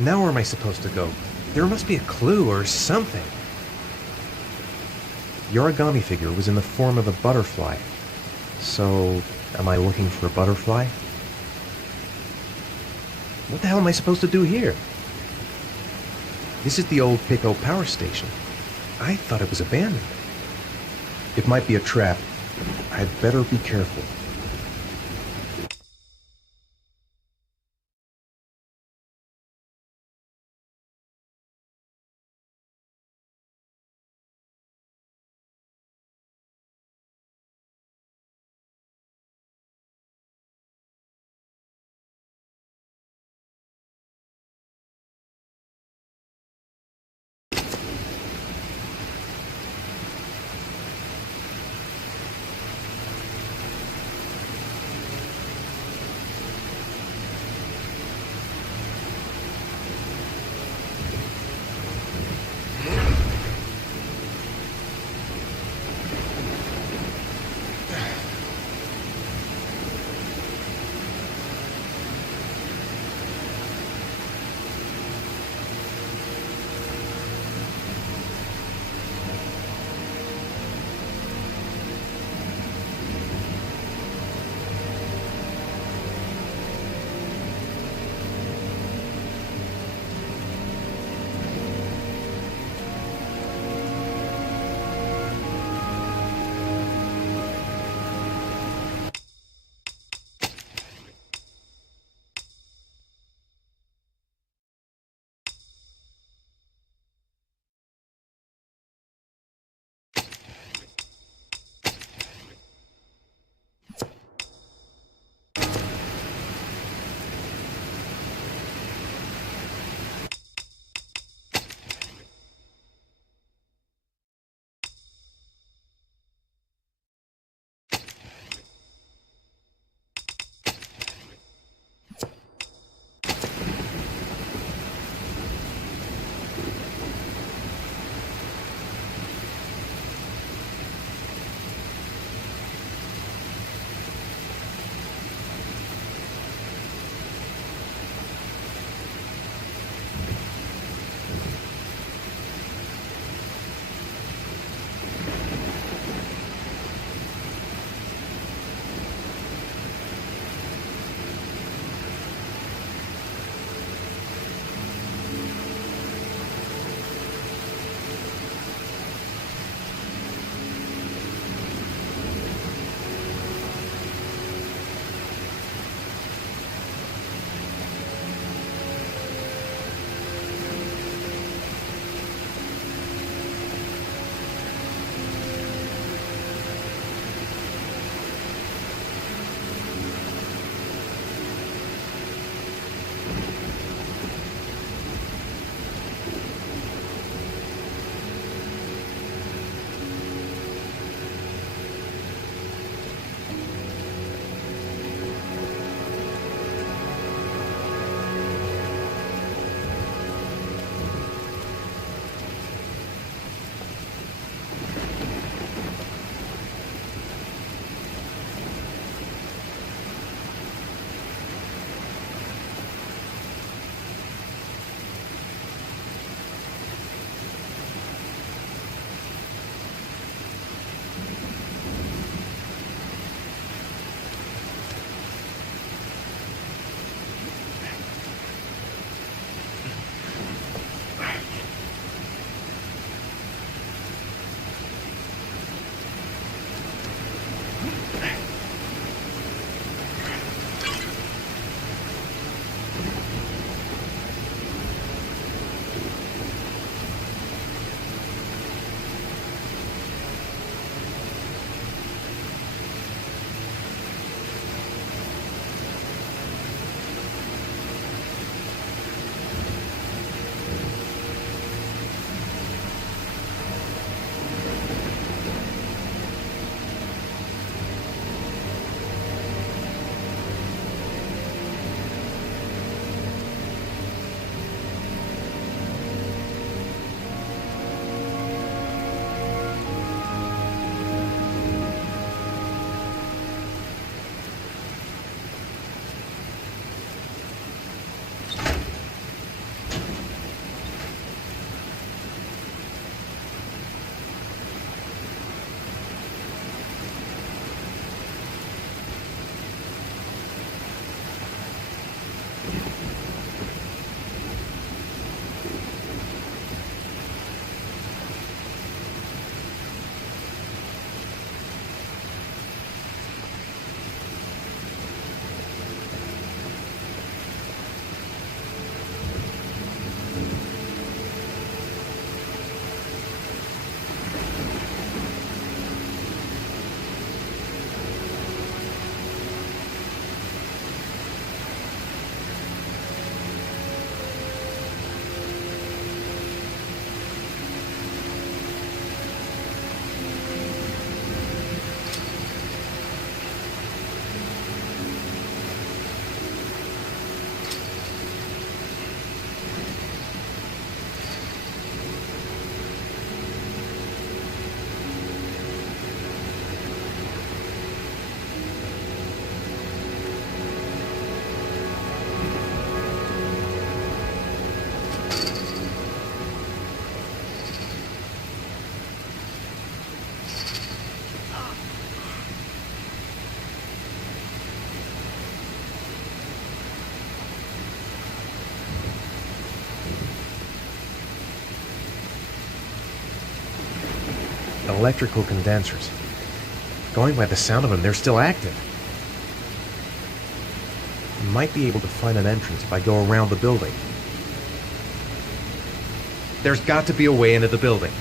Now where am I supposed to go? There must be a clue or something. The origami figure was in the form of a butterfly. So, am I looking for a butterfly? What the hell am I supposed to do here? This is the old Pico power station. I thought it was abandoned. It might be a trap. I'd better be careful. Electrical condensers. Going by the sound of them, they're still active. I might be able to find an entrance if I go around the building. There's got to be a way into the building.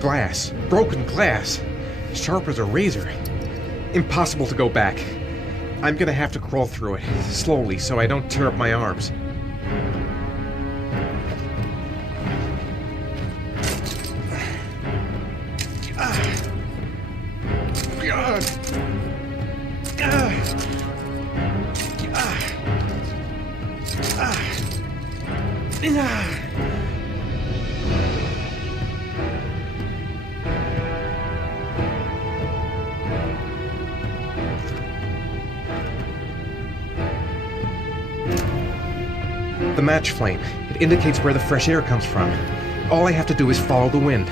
Glass. Broken glass. Sharp as a razor. Impossible to go back. I'm gonna have to crawl through it, slowly, so I don't tear up my arms. The match flame. It indicates where the fresh air comes from. All I have to do is follow the wind.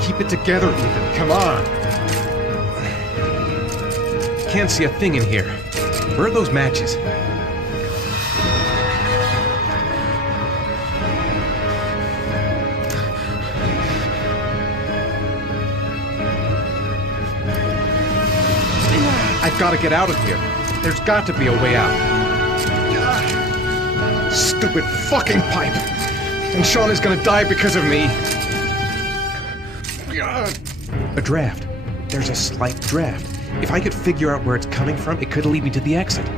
Keep it together, Ethan. Come on. Can't see a thing in here. Where are those matches? I've got to get out of here. There's got to be a way out. Stupid fucking pipe. And Sean is gonna die because of me. A draft. There's a slight draft. If I could figure out where it's coming from, it could lead me to the exit.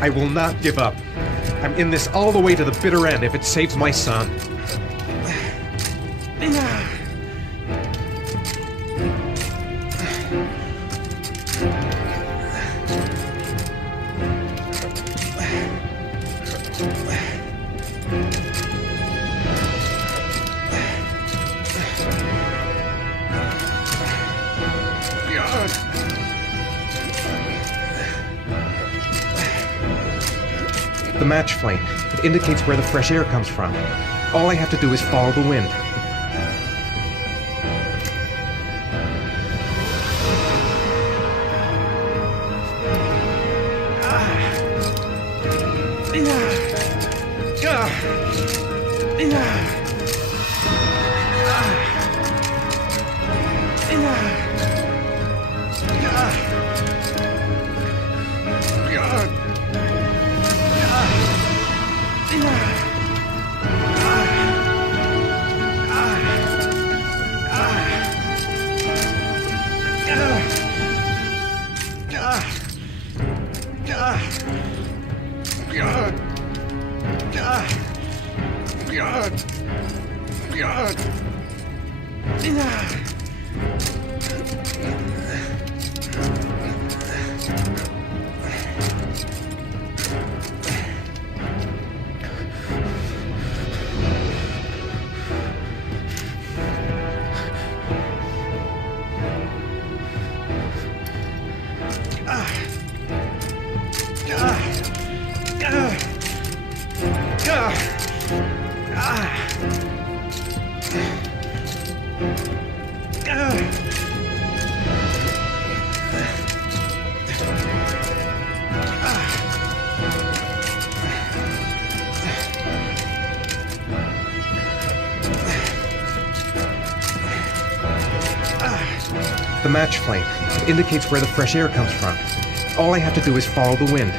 I will not give up. I'm in this all the way to the bitter end if it saves my son. The match flame. It indicates where the fresh air comes from. All I have to do is follow the wind. The match flame. It indicates where the fresh air comes from. All I have to do is follow the wind.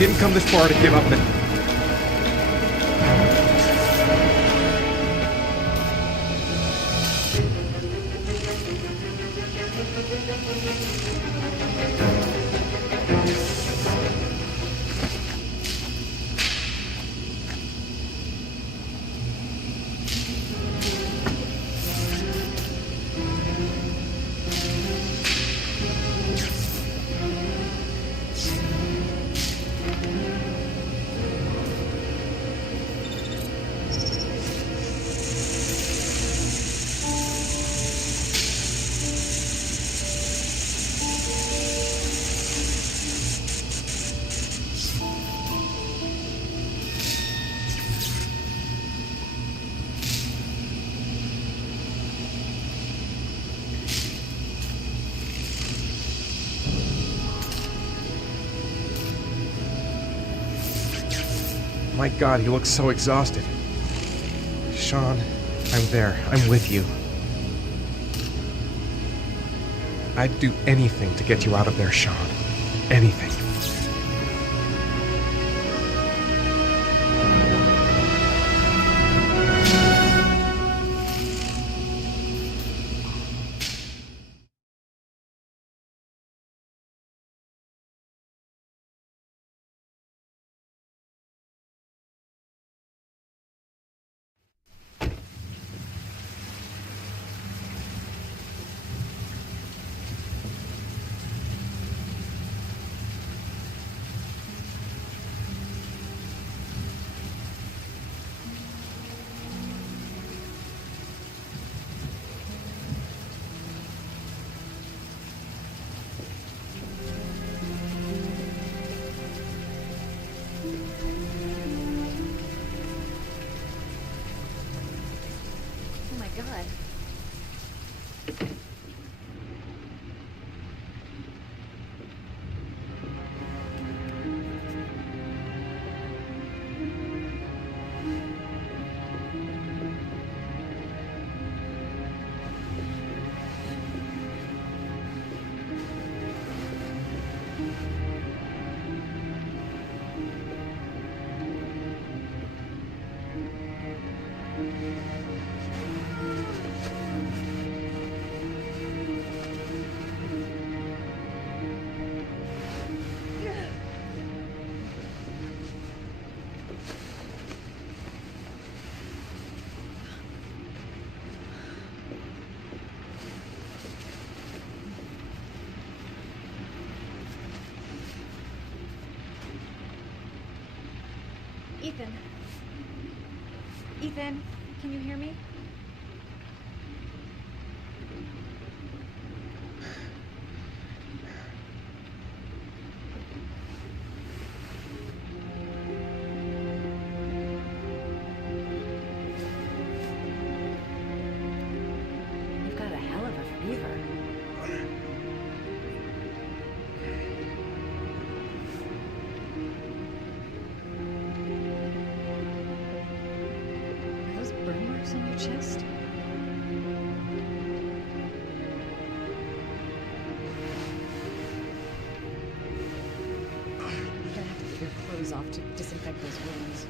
didn't come this far to give up, then... My God, he looks so exhausted. Sean, I'm there. I'm with you. I'd do anything to get you out of there, Sean. Anything. God. Ethan. Ethan, can you hear me? You've got a hell of a fever. On your chest? You're gonna have to get your clothes off to disinfect those wounds.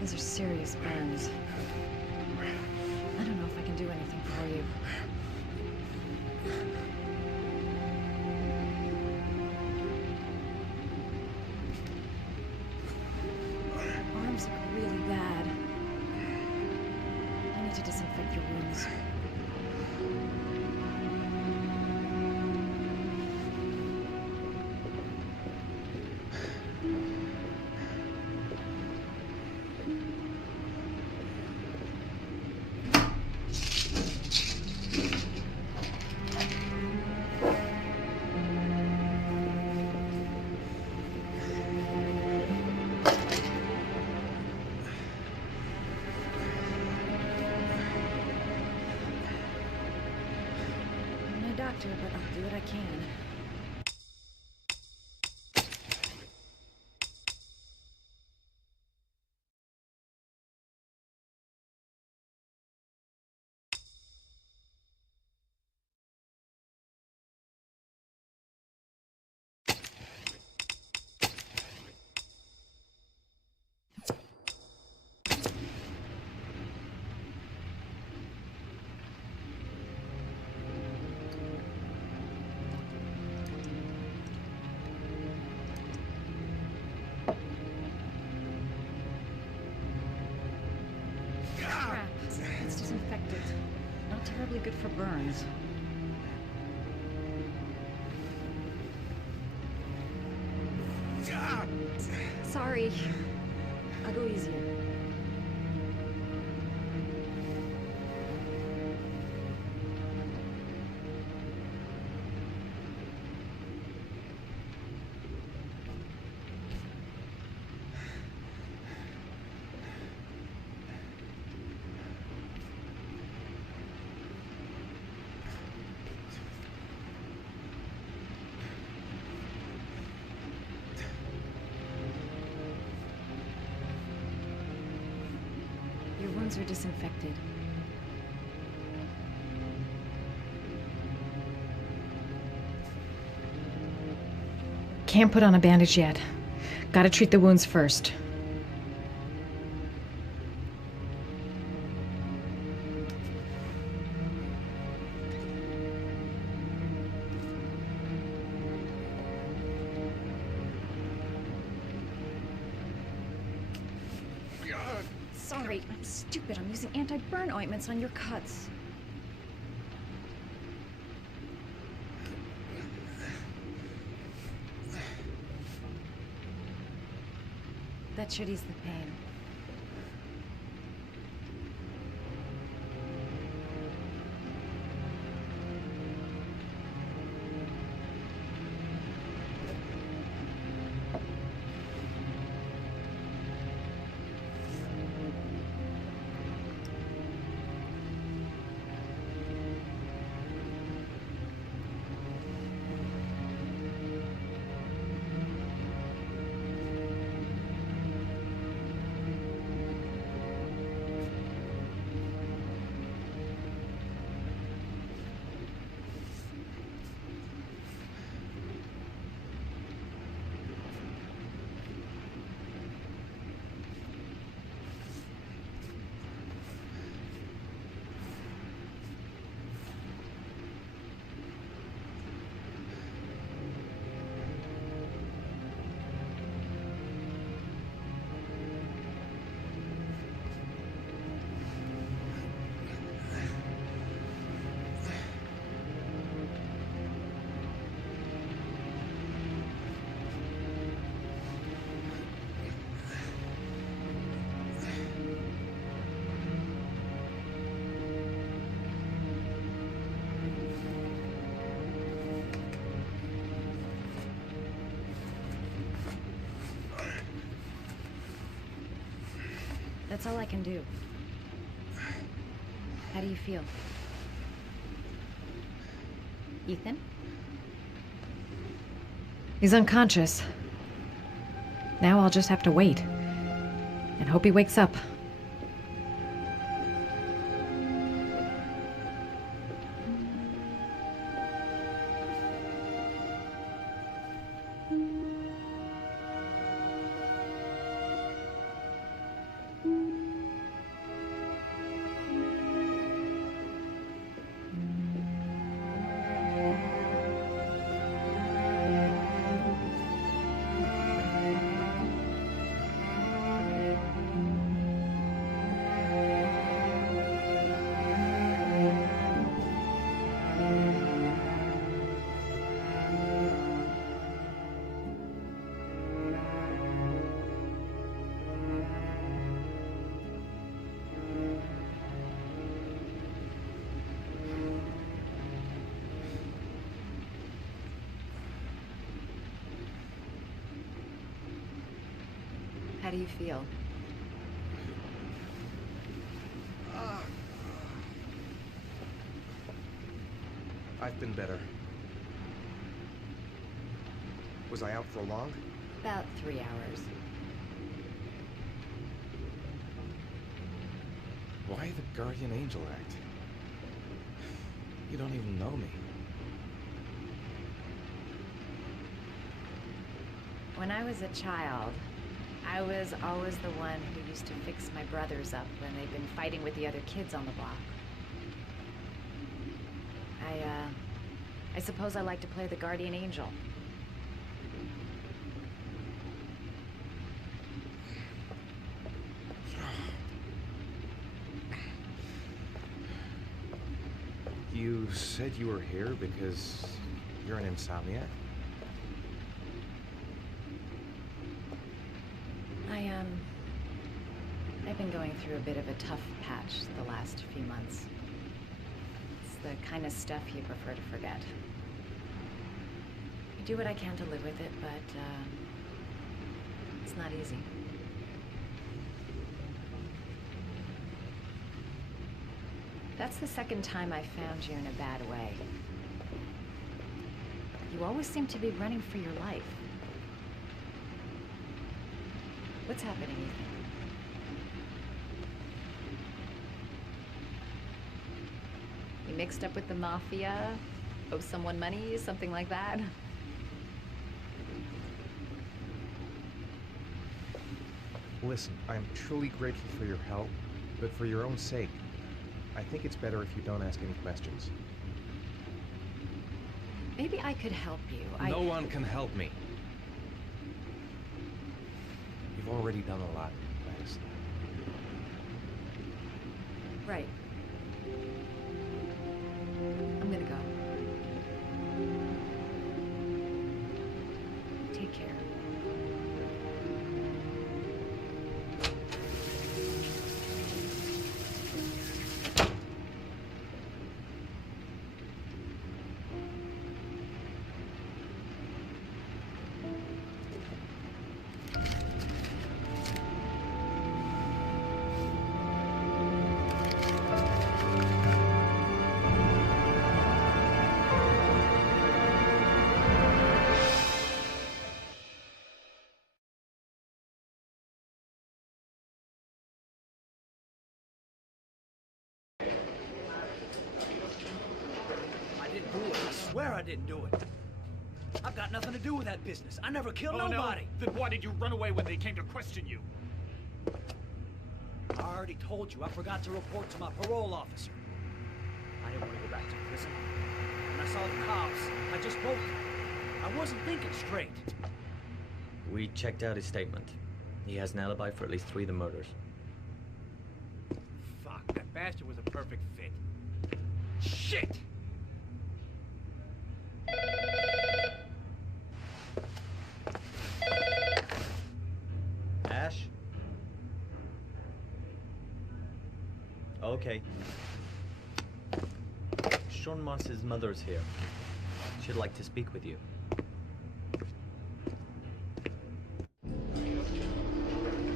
These are serious burns. I don't know if I can do anything for you. Arms look really bad. I need to disinfect your wounds. doctor, but I'll do what I can. Crap. It's disinfected. Not terribly good for burns. Sorry. I'll go easier. Your wounds are disinfected. Can't put on a bandage yet. Gotta treat the wounds first. Sorry, I'm stupid. I'm using anti-burn ointments on your cuts. That should ease the pain. That's all I can do. How do you feel? Ethan? He's unconscious. Now I'll just have to wait. And hope he wakes up. How do you feel? I've been better. Was I out for long? About 3 hours. Why the guardian angel act? You don't even know me. When I was a child, I was always the one who used to fix my brothers up when they'd been fighting with the other kids on the block. I suppose I like to play the guardian angel. You said you were here because you're an insomniac? I've been going through a bit of a tough patch the last few months. It's the kind of stuff you prefer to forget. I do what I can to live with it, but, it's not easy. That's the second time I found you in a bad way. You always seem to be running for your life. What's happening, Ethan? You mixed up with the mafia? Owe someone money? Something like that? Listen, I'm truly grateful for your help, but for your own sake, I think it's better if you don't ask any questions. Maybe I could help you. No one can help me. You've already done a lot, Madison. Right. I'm gonna go. Take care. I swear I didn't do it. I've got nothing to do with that business. I never killed nobody. No? Then why did you run away when they came to question you? I already told you I forgot to report to my parole officer. I didn't want to go back to prison. When I saw the cops, I just bolted. I wasn't thinking straight. We checked out his statement. He has an alibi for at least 3 of the murders. Fuck, that bastard was a perfect fit. Shit! Ash? Okay. Sean Moss's mother's here. She'd like to speak with you.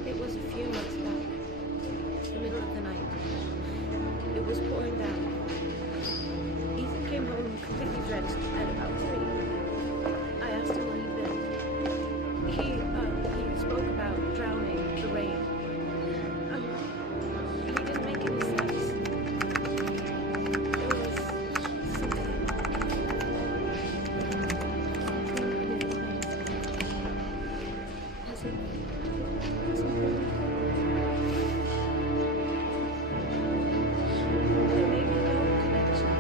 It was a few months back, the middle of the night. It was pouring down. Ethan came home completely drenched at about 3. I asked him where he'd been. He spoke about drowning in the rain. He didn't make any sense. There was something in his eyes. As if something. There may be no connection,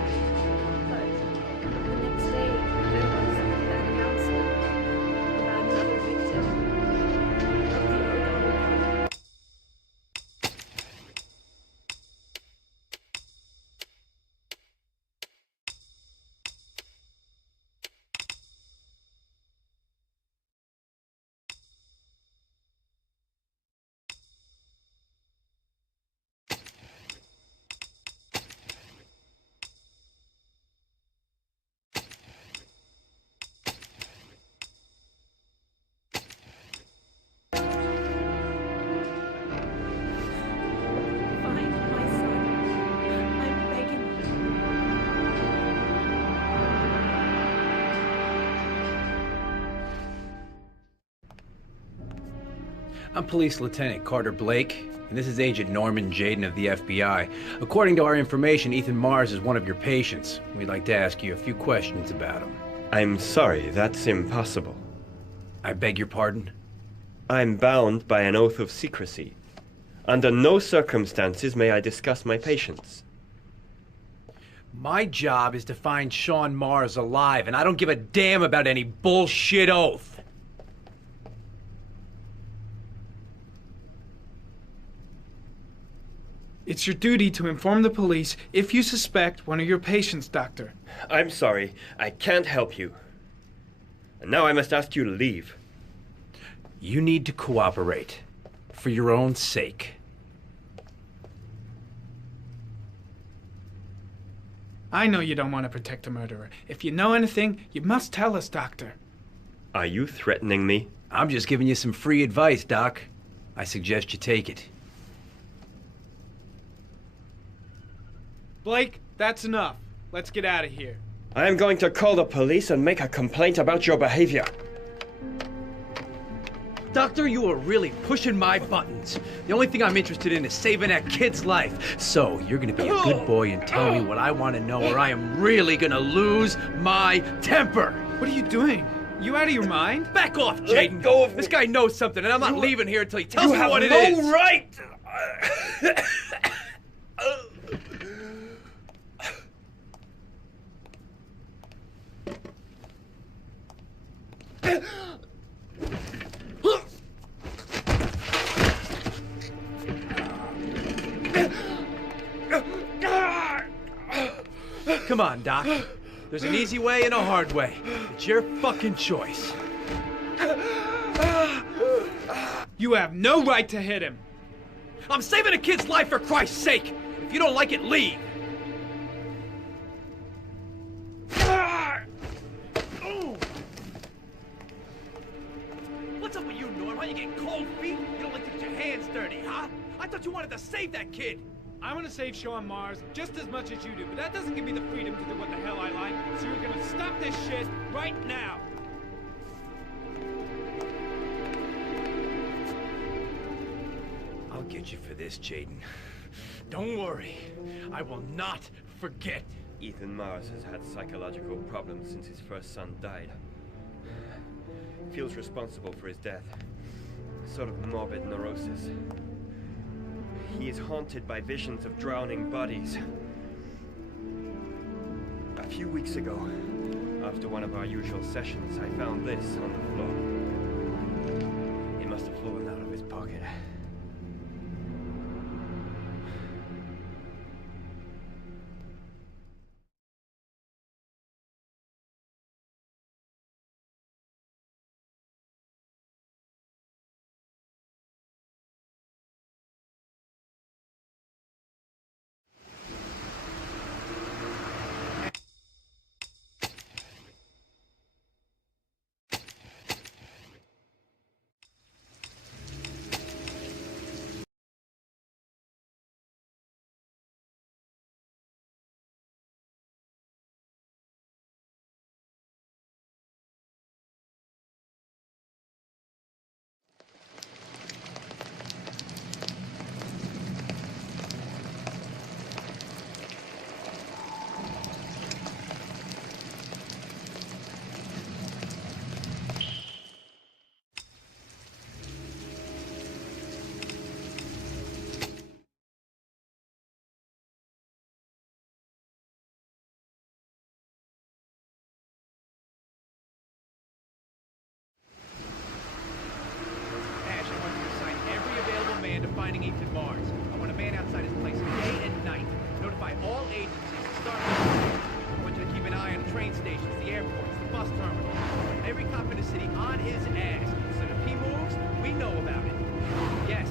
but the next day I'm Police Lieutenant Carter Blake, and this is Agent Norman Jaden of the FBI. According to our information, Ethan Mars is one of your patients. We'd like to ask you a few questions about him. I'm sorry, that's impossible. I beg your pardon? I'm bound by an oath of secrecy. Under no circumstances may I discuss my patients. My job is to find Sean Mars alive, and I don't give a damn about any bullshit oath. It's your duty to inform the police if you suspect one of your patients, Doctor. I'm sorry, I can't help you. And now I must ask you to leave. You need to cooperate, for your own sake. I know you don't want to protect a murderer. If you know anything, you must tell us, Doctor. Are you threatening me? I'm just giving you some free advice, Doc. I suggest you take it. Blake, that's enough. Let's get out of here. I am going to call the police and make a complaint about your behavior. Doctor, you are really pushing my buttons. The only thing I'm interested in is saving that kid's life. So, you're gonna be a good boy and tell me what I want to know, or I am really gonna lose my temper. What are you doing? You out of your mind? Back off, Jaden. Let go of me. This guy knows something, and I'm not leaving here until he tells me what it You is. have no right! Come on, Doc. There's an easy way and a hard way. It's your fucking choice. You have no right to hit him. I'm saving a kid's life for Christ's sake. If you don't like it, leave. What's up with you, Norm? Why you getting cold feet? You don't like to get your hands dirty, huh? I thought you wanted to save that kid. I want to save Sean Mars just as much as you do, but that doesn't give me the freedom to do what the hell I like. So you're gonna stop this shit right now. I'll get you for this, Jaden. Don't worry. I will not forget. Ethan Mars has had psychological problems since his first son died. He feels responsible for his death. A sort of morbid neurosis. He is haunted by visions of drowning bodies. A few weeks ago, after one of our usual sessions, I found this on the floor. It must have fallen out of his pocket. To finding Ethan Mars. I want a man outside his place day and night. Notify all agencies to start. I want you to keep an eye on the train stations, the airports, the bus terminals. Every cop in the city on his ass. So if he moves, we know about it. Yes.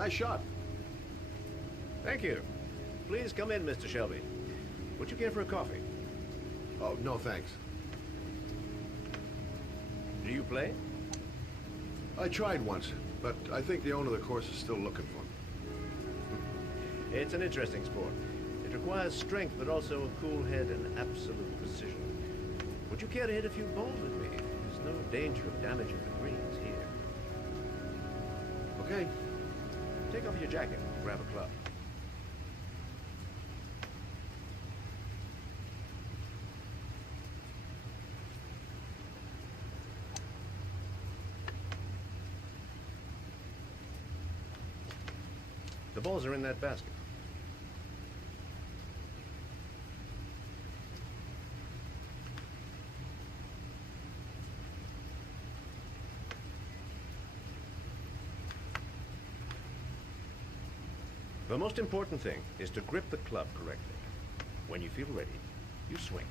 Nice shot. Thank you. Please come in, Mr. Shelby. Would you care for a coffee? Oh, no thanks. Do you play? I tried once, but I think the owner of the course is still looking for me. It's an interesting sport. It requires strength, but also a cool head and absolute precision. Would you care to hit a few balls with me? There's no danger of damaging the greens here. Okay. Take off your jacket and grab a club. The balls are in that basket. The most important thing is to grip the club correctly. When you feel ready, you swing.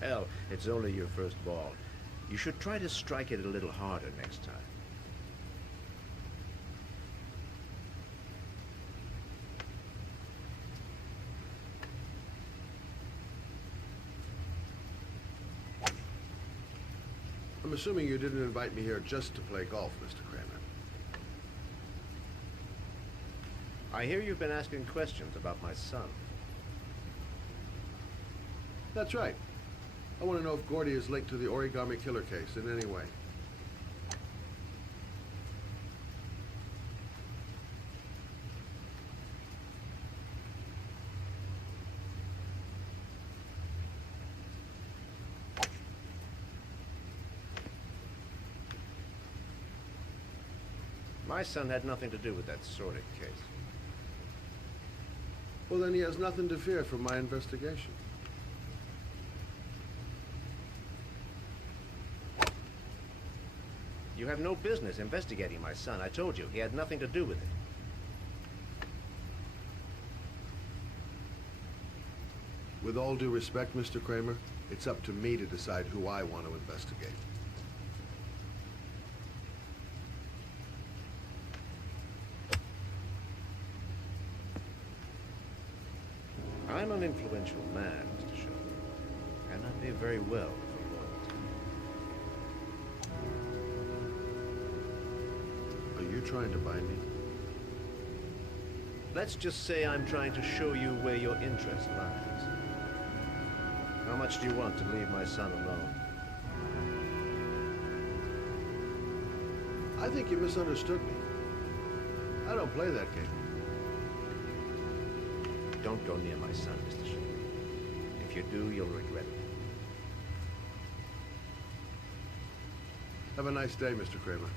Hell, it's only your first ball. You should try to strike it a little harder next time. I'm assuming you didn't invite me here just to play golf, Mr. Kramer. I hear you've been asking questions about my son. That's right. I want to know if Gordy is linked to the origami killer case in any way. My son had nothing to do with that sordid case. Well, then he has nothing to fear from my investigation. You have no business investigating my son. I told you, he had nothing to do with it. With all due respect, Mr. Kramer, it's up to me to decide who I want to investigate. I'm an influential man, Mr. Shelby, and I pay very well for loyalty. Are you trying to buy me? Let's just say I'm trying to show you where your interest lies. How much do you want to leave my son alone? I think you misunderstood me. I don't play that game. Don't go near my son, Mr. Shelby. If you do, you'll regret it. Have a nice day, Mr. Kramer.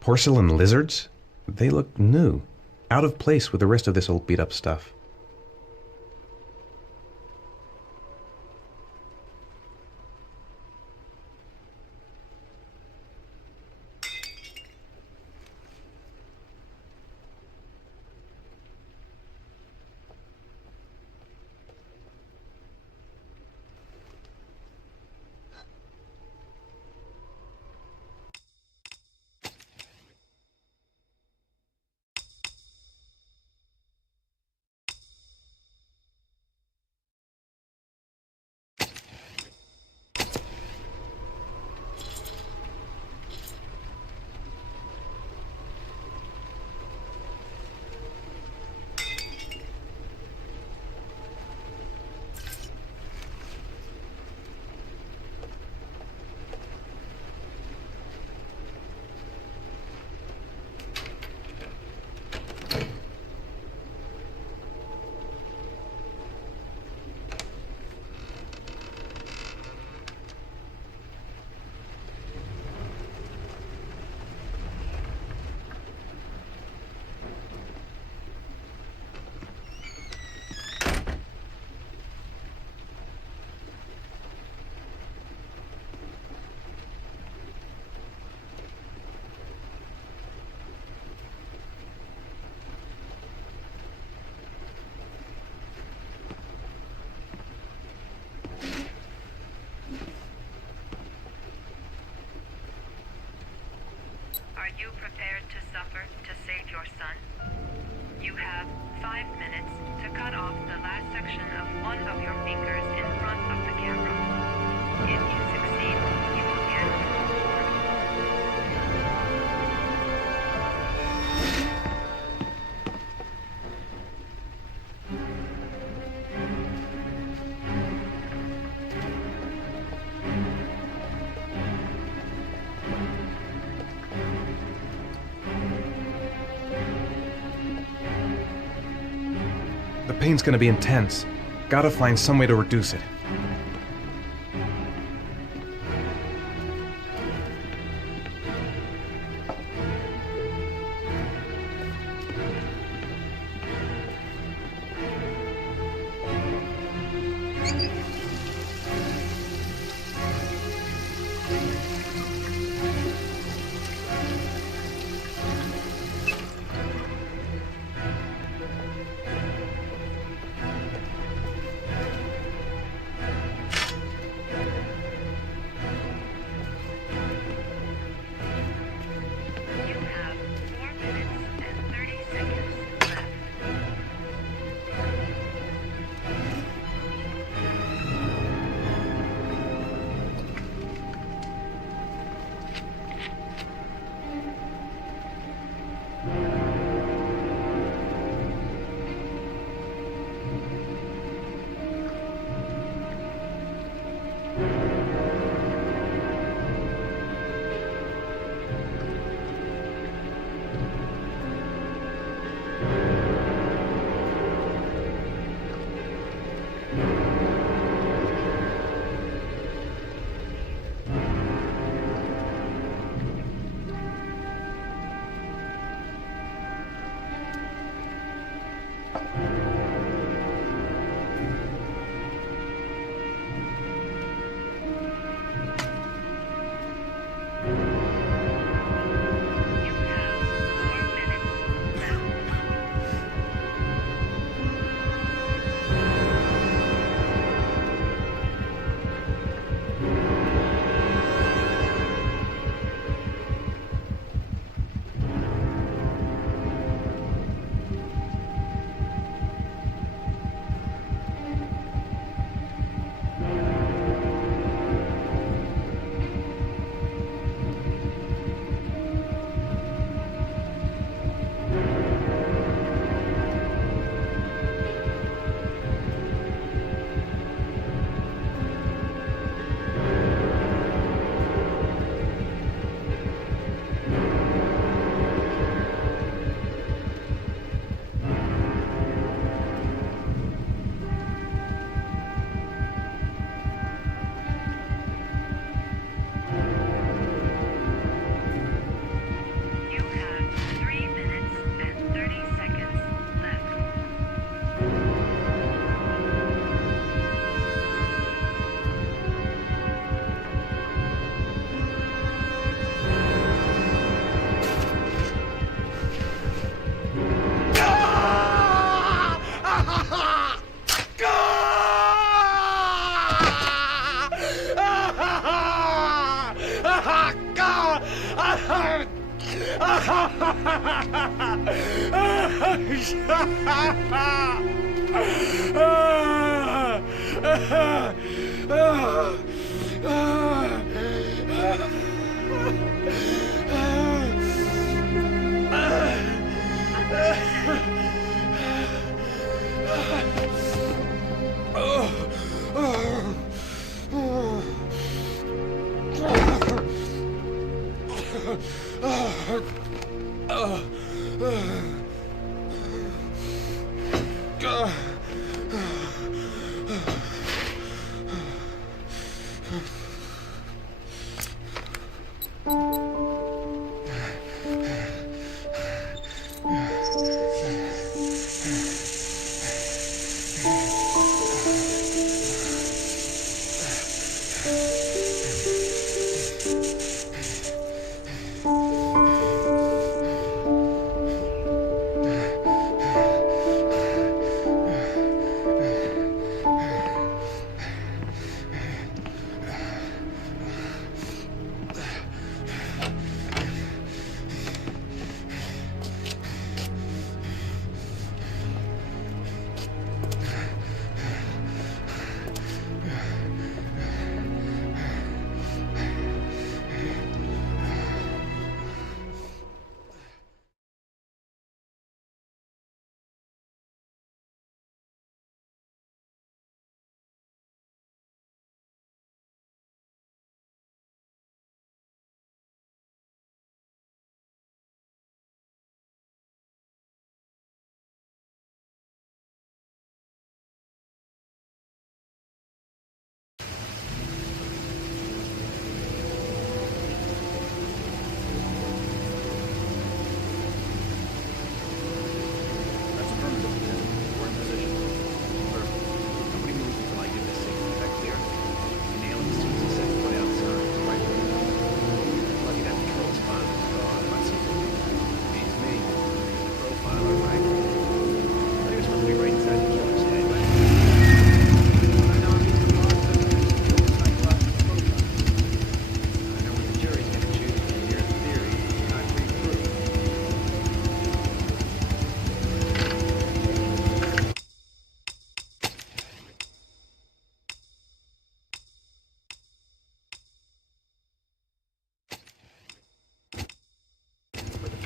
Porcelain lizards? They look new. out of place with the rest of this old beat-up stuff. Are you prepared to suffer to save your son? You have 5 minutes to cut off the last section of one of your fingers in front of the camera. If you succeed, you will get your reward. The pain's gonna be intense. Gotta find some way to reduce it.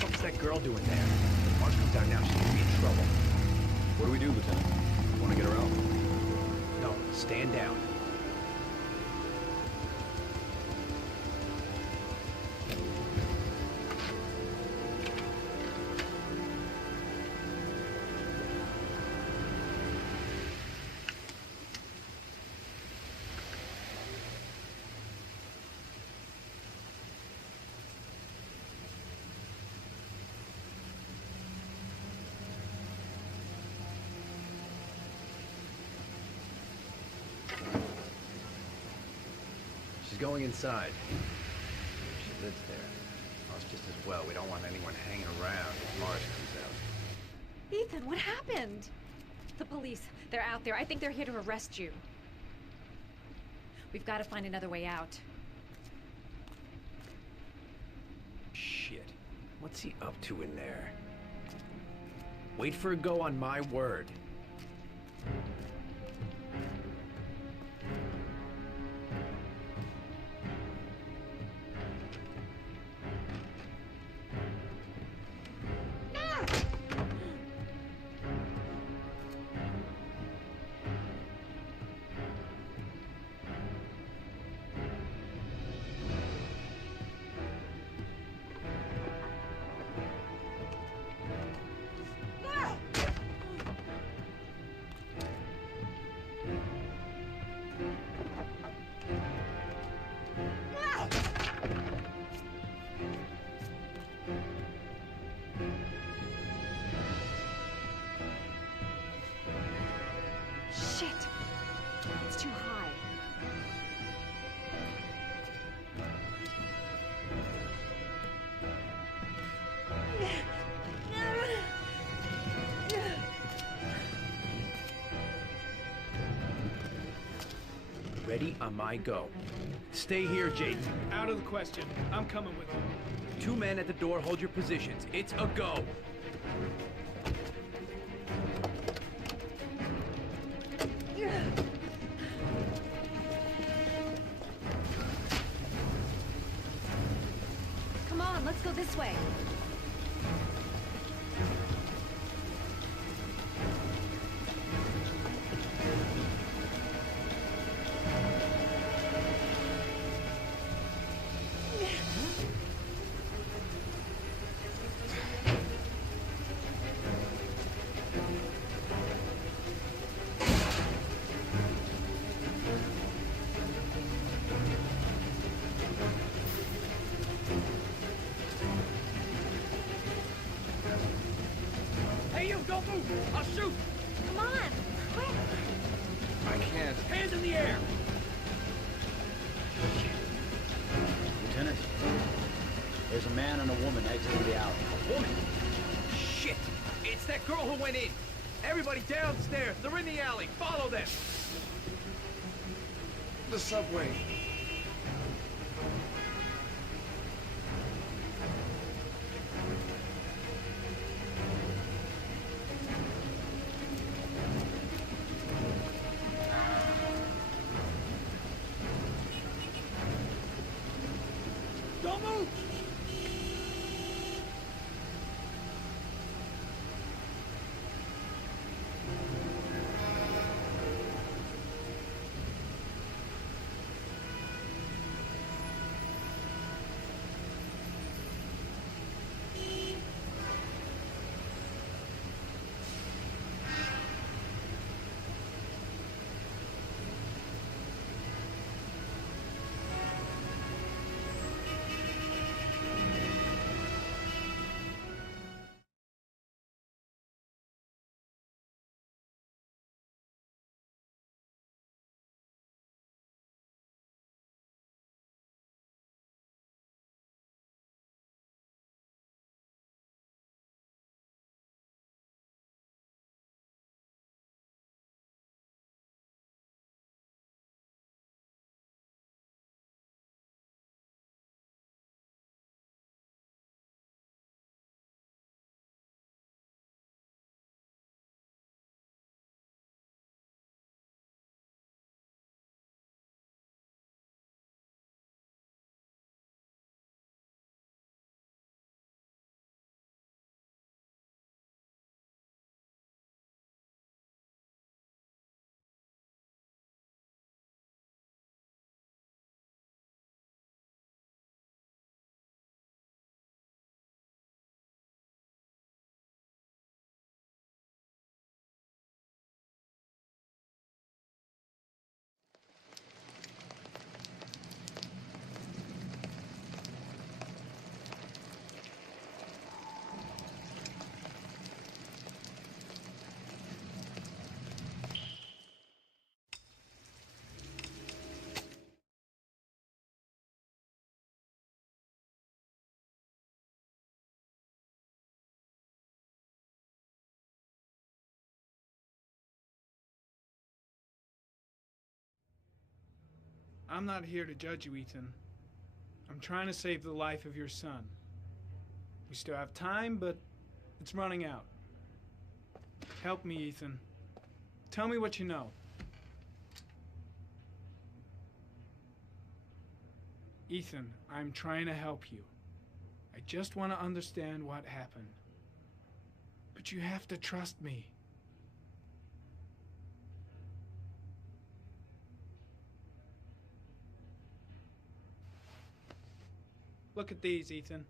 What's that girl doing there? If Mars comes out now, she's gonna be in trouble. What do we do, Lieutenant? Want to get her out? No, stand down. She's going inside. She lives there. Well, it's just as well. We don't want anyone hanging around if Mars comes out. Ethan, what happened? The police. They're out there. I think they're here to arrest you. We've got to find another way out. Shit. What's he up to in there? Wait for a go on my word. Shit! It's too high. Ready on my go. Stay here, Jaden. Out of the question. I'm coming with you. 2 men at the door, hold your positions. It's a go. Come on, let's go this way. Hey, you, don't move! I'll shoot! Come on, quick! I can't. Hands in the air! Lieutenant, there's a man and a woman exiting the alley. A woman? Shit! It's that girl who went in! Everybody downstairs! They're in the alley! Follow them! The subway. Don't move! I'm not here to judge you, Ethan. I'm trying to save the life of your son. We still have time, but it's running out. Help me, Ethan. Tell me what you know. Ethan, I'm trying to help you. I just want to understand what happened. But you have to trust me. Look at these, Ethan.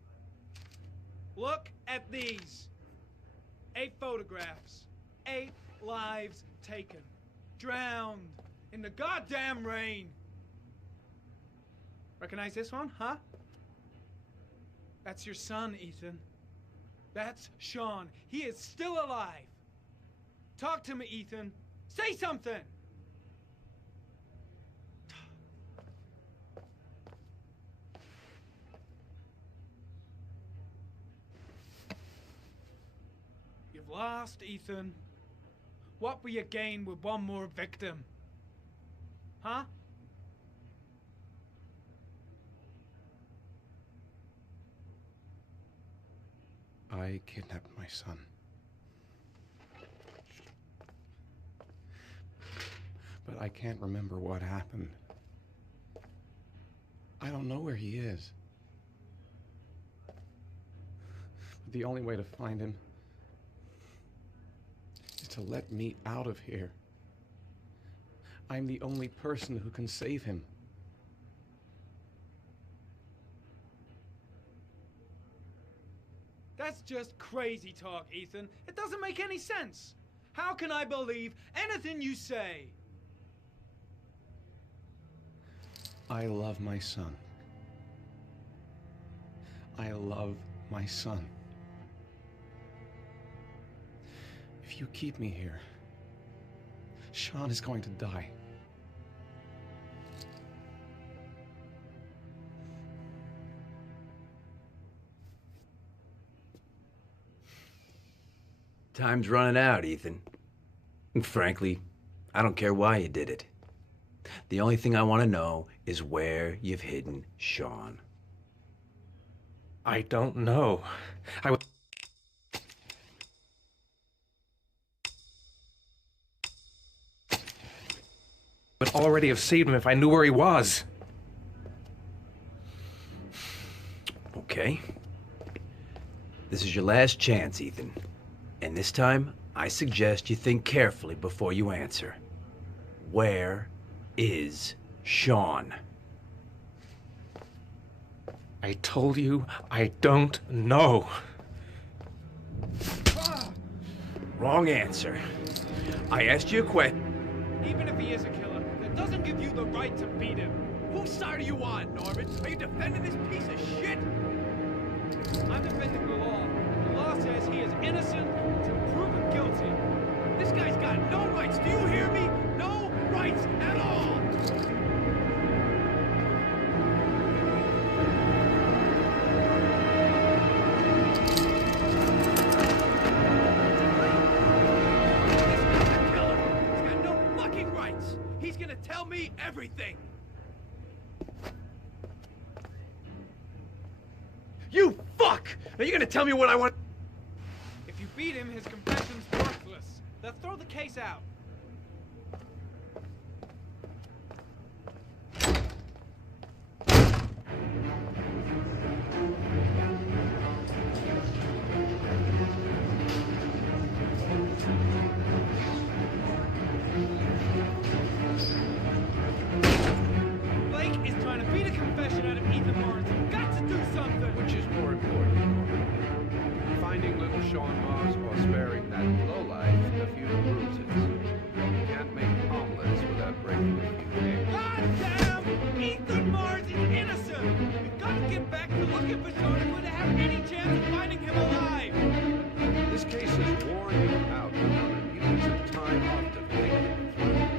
Look at these. 8 photographs. 8 lives taken. Drowned in the goddamn rain. Recognize this one, huh? That's your son, Ethan. That's Sean. He is still alive. Talk to me, Ethan. Say something! You've lost, Ethan. What will you gain with one more victim? Huh? I kidnapped my son. But I can't remember what happened. I don't know where he is. The only way to find him is to let me out of here. I'm the only person who can save him. That's just crazy talk, Ethan. It doesn't make any sense. How can I believe anything you say? I love my son. I love my son. If you keep me here, Sean is going to die. Time's running out, Ethan. And frankly, I don't care why you did it. The only thing I want to know is where you've hidden Sean. I don't know. Would already have saved him if I knew where he was. Okay. This is your last chance, Ethan. And this time, I suggest you think carefully before you answer. Where is Sean? I told you I don't know. Wrong answer. I asked you a question. Even if he is a killer, that doesn't give you the right to beat him. Whose side are you on, Norman? Are you defending this piece of shit? I'm defending the law. The law says he is innocent until proven guilty. This guy's got no rights. Do you hear me? No rights at all! He's gonna tell me everything! You fuck! Are you gonna tell me what I want? If you beat him, his confession's worthless. Let's throw the case out. Sean Mars or sparing that lowlife a few bruises. You can't make omelets without breaking a few eggs. God damn! Ethan Mars is innocent! We've got to get back to looking for Sean if we're to have any chance of finding him alive! This case has worn you out, Norman. You need some time off to think it through.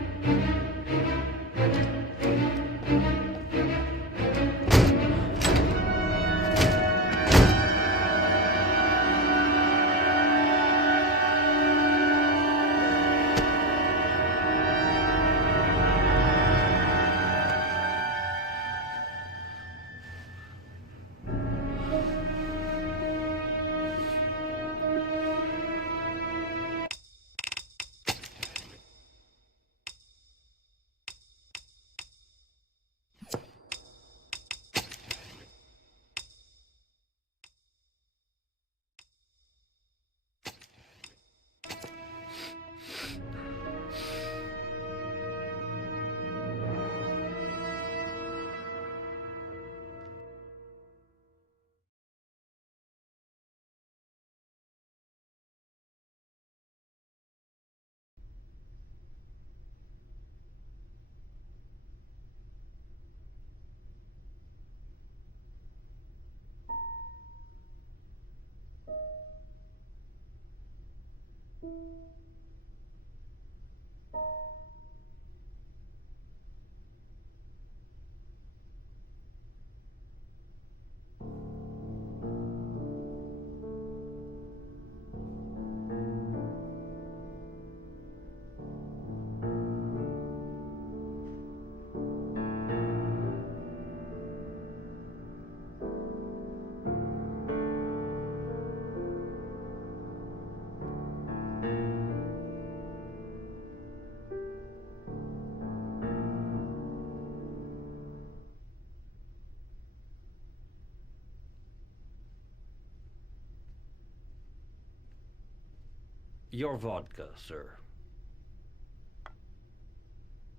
Your vodka, sir.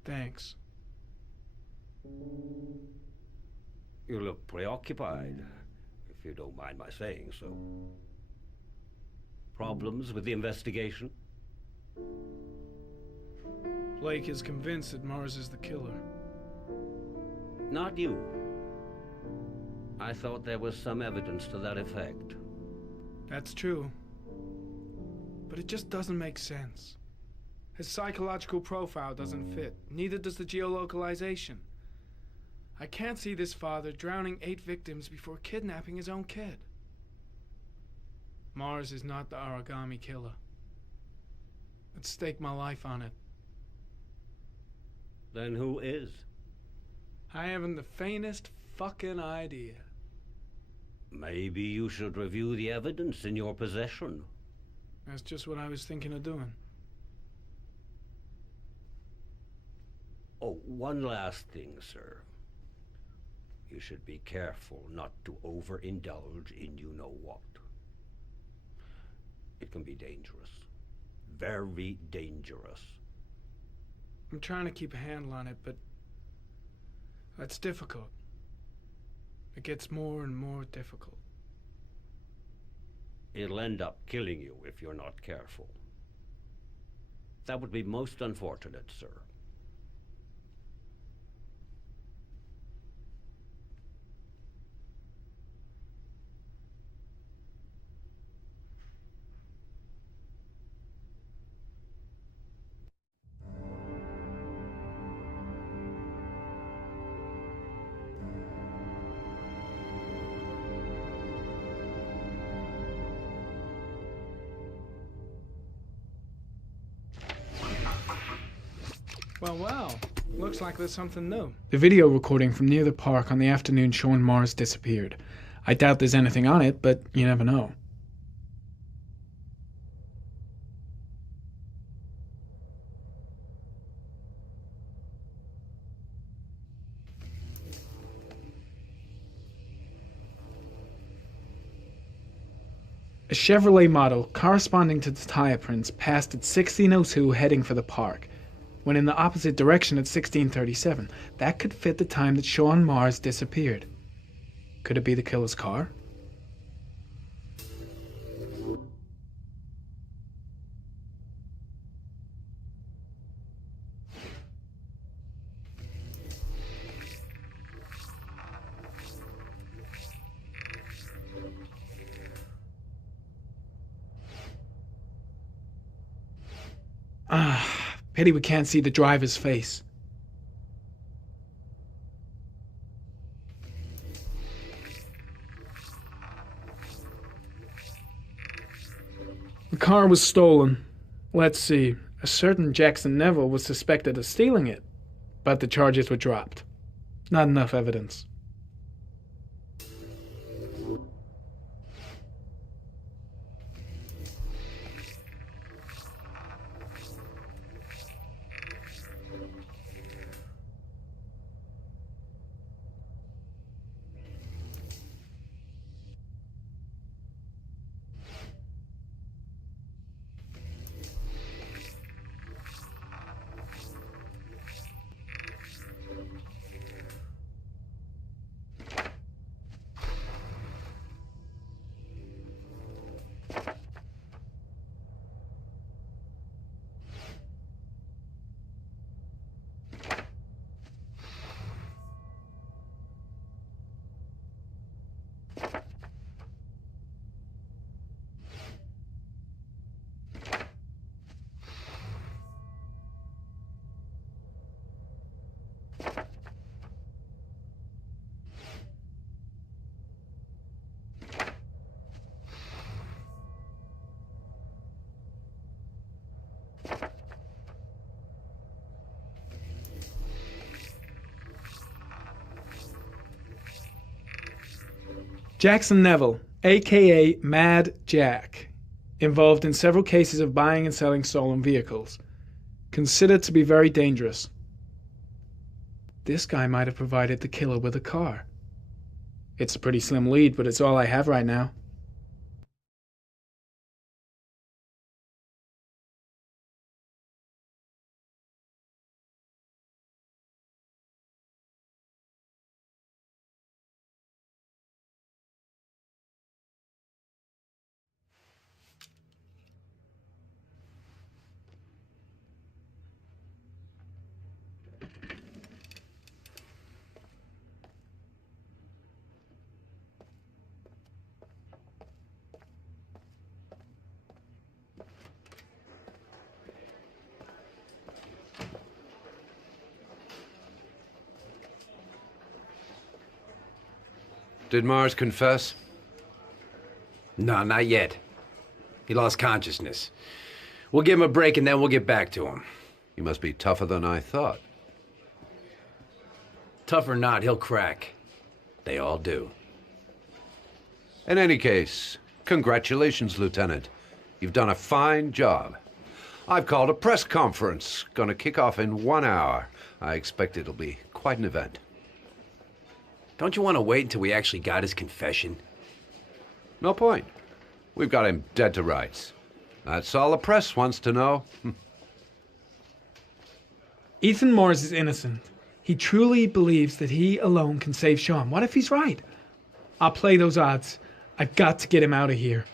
Thanks. You look preoccupied, if you don't mind my saying so. Problems with the investigation? Blake is convinced that Mars is the killer. Not you. I thought there was some evidence to that effect. That's true. But it just doesn't make sense. His psychological profile doesn't fit. Neither does the geolocalization. I can't see this father drowning 8 victims before kidnapping his own kid. Mars is not the origami killer. I'd stake my life on it. Then who is? I haven't the faintest fucking idea. Maybe you should review the evidence in your possession. That's just what I was thinking of doing. Oh, one last thing, sir. You should be careful not to overindulge in you-know-what. It can be dangerous. Very dangerous. I'm trying to keep a handle on it, but that's difficult. It gets more and more difficult. It'll end up killing you if you're not careful. That would be most unfortunate, sir. Well, looks like there's something new. The video recording from near the park on the afternoon showing Mars disappeared. I doubt there's anything on it, but you never know. A Chevrolet model corresponding to the tire prints passed at 16:02 heading for the park, when in the opposite direction at 16:37. That could fit the time that Sean Mars disappeared. Could it be the killer's car? Pity we can't see the driver's face. The car was stolen. Let's see. A certain Jackson Neville was suspected of stealing it, but the charges were dropped. Not enough evidence. Jackson Neville, aka Mad Jack, involved in several cases of buying and selling stolen vehicles, considered to be very dangerous. This guy might have provided the killer with a car. It's a pretty slim lead, but it's all I have right now. Did Mars confess? No, not yet. He lost consciousness. We'll give him a break and then we'll get back to him. He must be tougher than I thought. Tough or not, he'll crack. They all do. In any case, congratulations, Lieutenant. You've done a fine job. I've called a press conference. Gonna kick off in 1 hour. I expect it'll be quite an event. Don't you want to wait until we actually got his confession? No point. We've got him dead to rights. That's all the press wants to know. Ethan Mars is innocent. He truly believes that he alone can save Sean. What if he's right? I'll play those odds. I've got to get him out of here.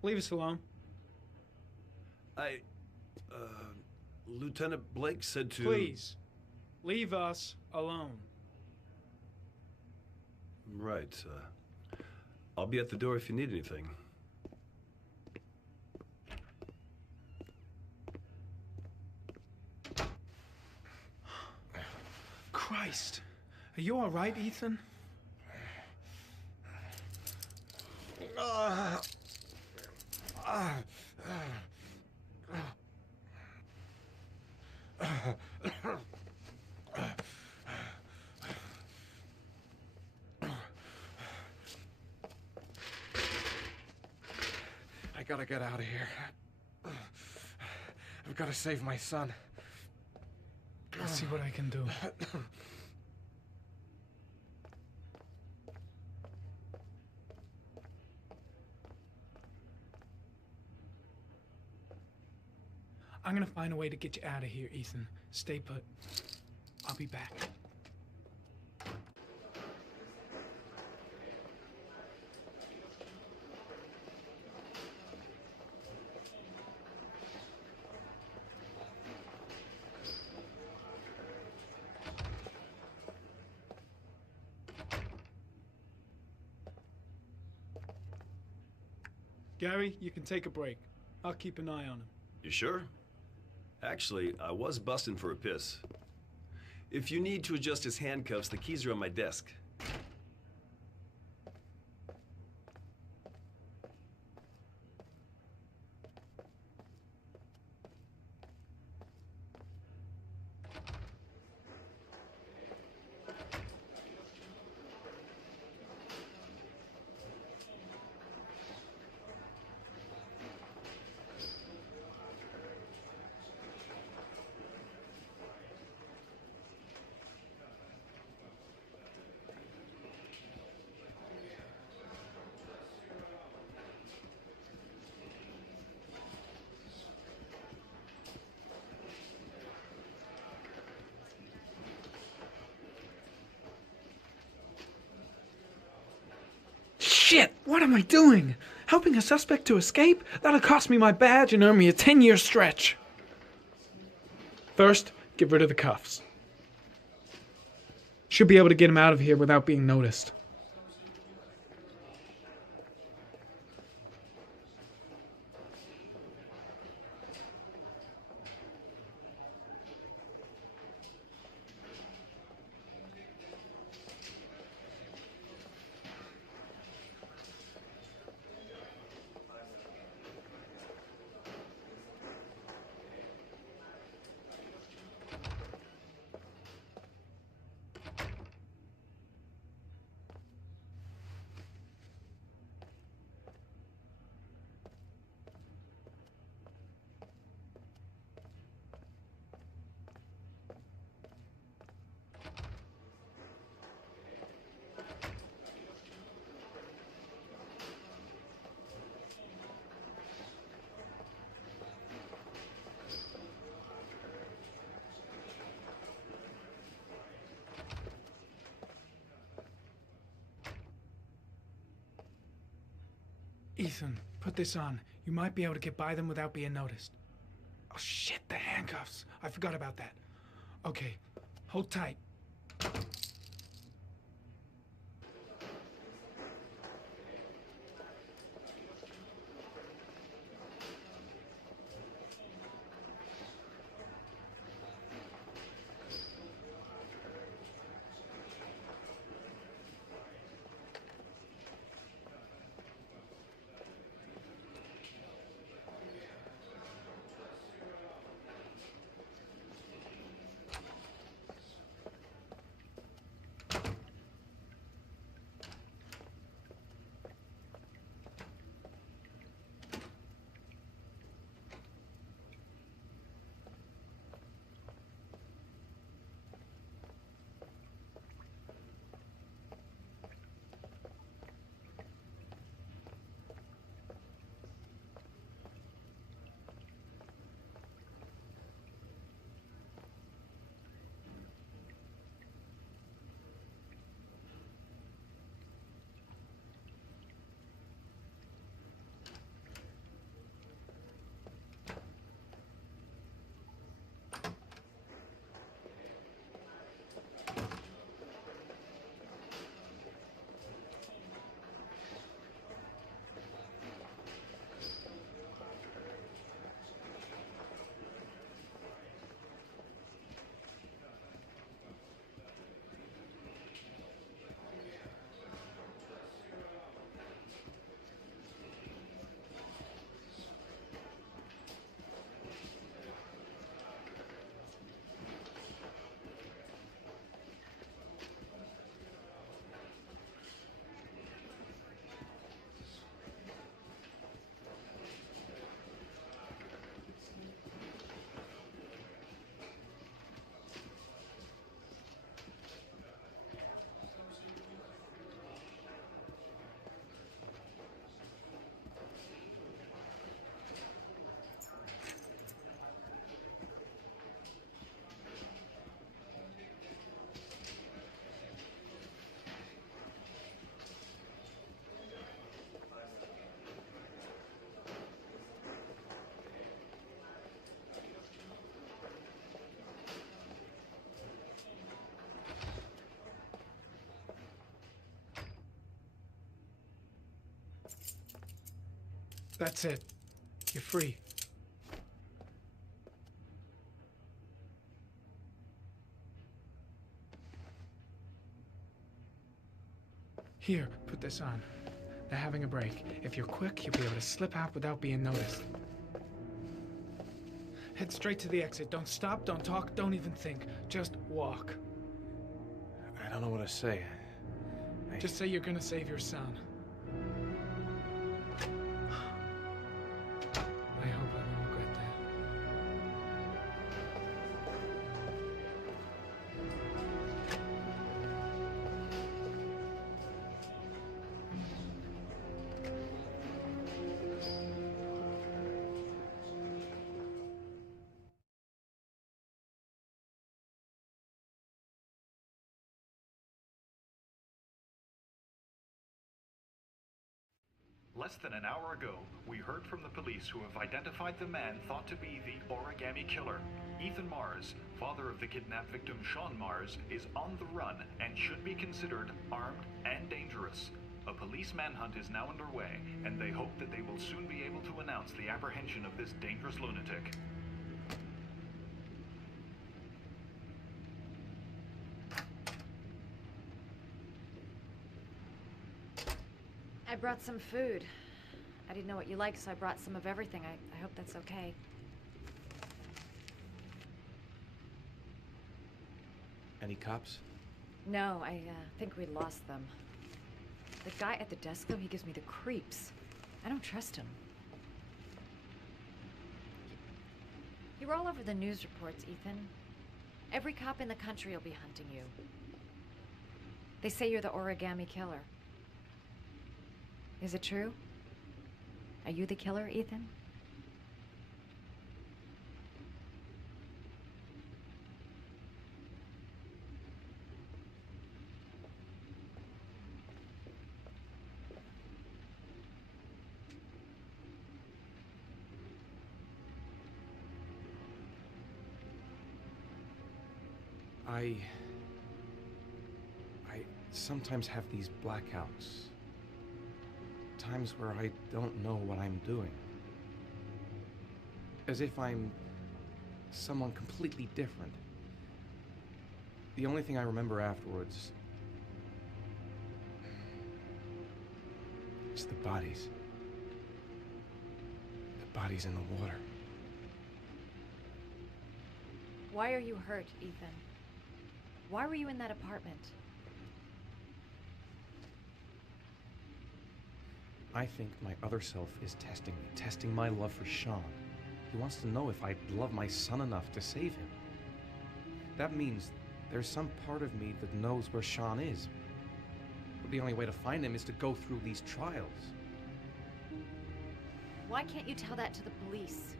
Leave us alone. Lieutenant Blake said to... Please, leave us alone. Right. I'll be at the door if you need anything. Christ. Are you all right, Ethan? I gotta get out of here. I've gotta save my son. Let's see what I can do. I'm gonna find a way to get you out of here, Ethan. Stay put. I'll be back. Gary, you can take a break. I'll keep an eye on him. You sure? Actually, I was busting for a piss. If you need to adjust his handcuffs, the keys are on my desk. Shit! What am I doing? Helping a suspect to escape? That'll cost me my badge and earn me a 10-year stretch. First, get rid of the cuffs. Should be able to get him out of here without being noticed. Ethan, put this on. You might be able to get by them without being noticed. Oh shit, the handcuffs. I forgot about that. Okay, hold tight. That's it. You're free. Here, put this on. They're having a break. If you're quick, you'll be able to slip out without being noticed. Head straight to the exit. Don't stop, don't talk, don't even think. Just walk. I don't know what to say. Just say you're gonna save your son. I hope I don't regret that. Less than an hour ago, we heard from the police who have identified the man thought to be the origami killer. Ethan Mars, father of the kidnapped victim Sean Mars, is on the run and should be considered armed and dangerous. A police manhunt is now underway, and they hope that they will soon be able to announce the apprehension of this dangerous lunatic. I brought some food. I didn't know what you liked, so I brought some of everything. I hope that's okay. Any cops? No, I think we lost them. The guy at the desk, though, he gives me the creeps. I don't trust him. You're all over the news reports, Ethan. Every cop in the country will be hunting you. They say you're the origami killer. Is it true? Are you the killer, Ethan? I sometimes have these blackouts. Times where I don't know what I'm doing. As if I'm someone completely different. The only thing I remember afterwards is the bodies. The bodies in the water. Why are you hurt, Ethan? Why were you in that apartment? I think my other self is testing me, testing my love for Sean. He wants to know if I love my son enough to save him. That means there's some part of me that knows where Sean is. But the only way to find him is to go through these trials. Why can't you tell that to the police?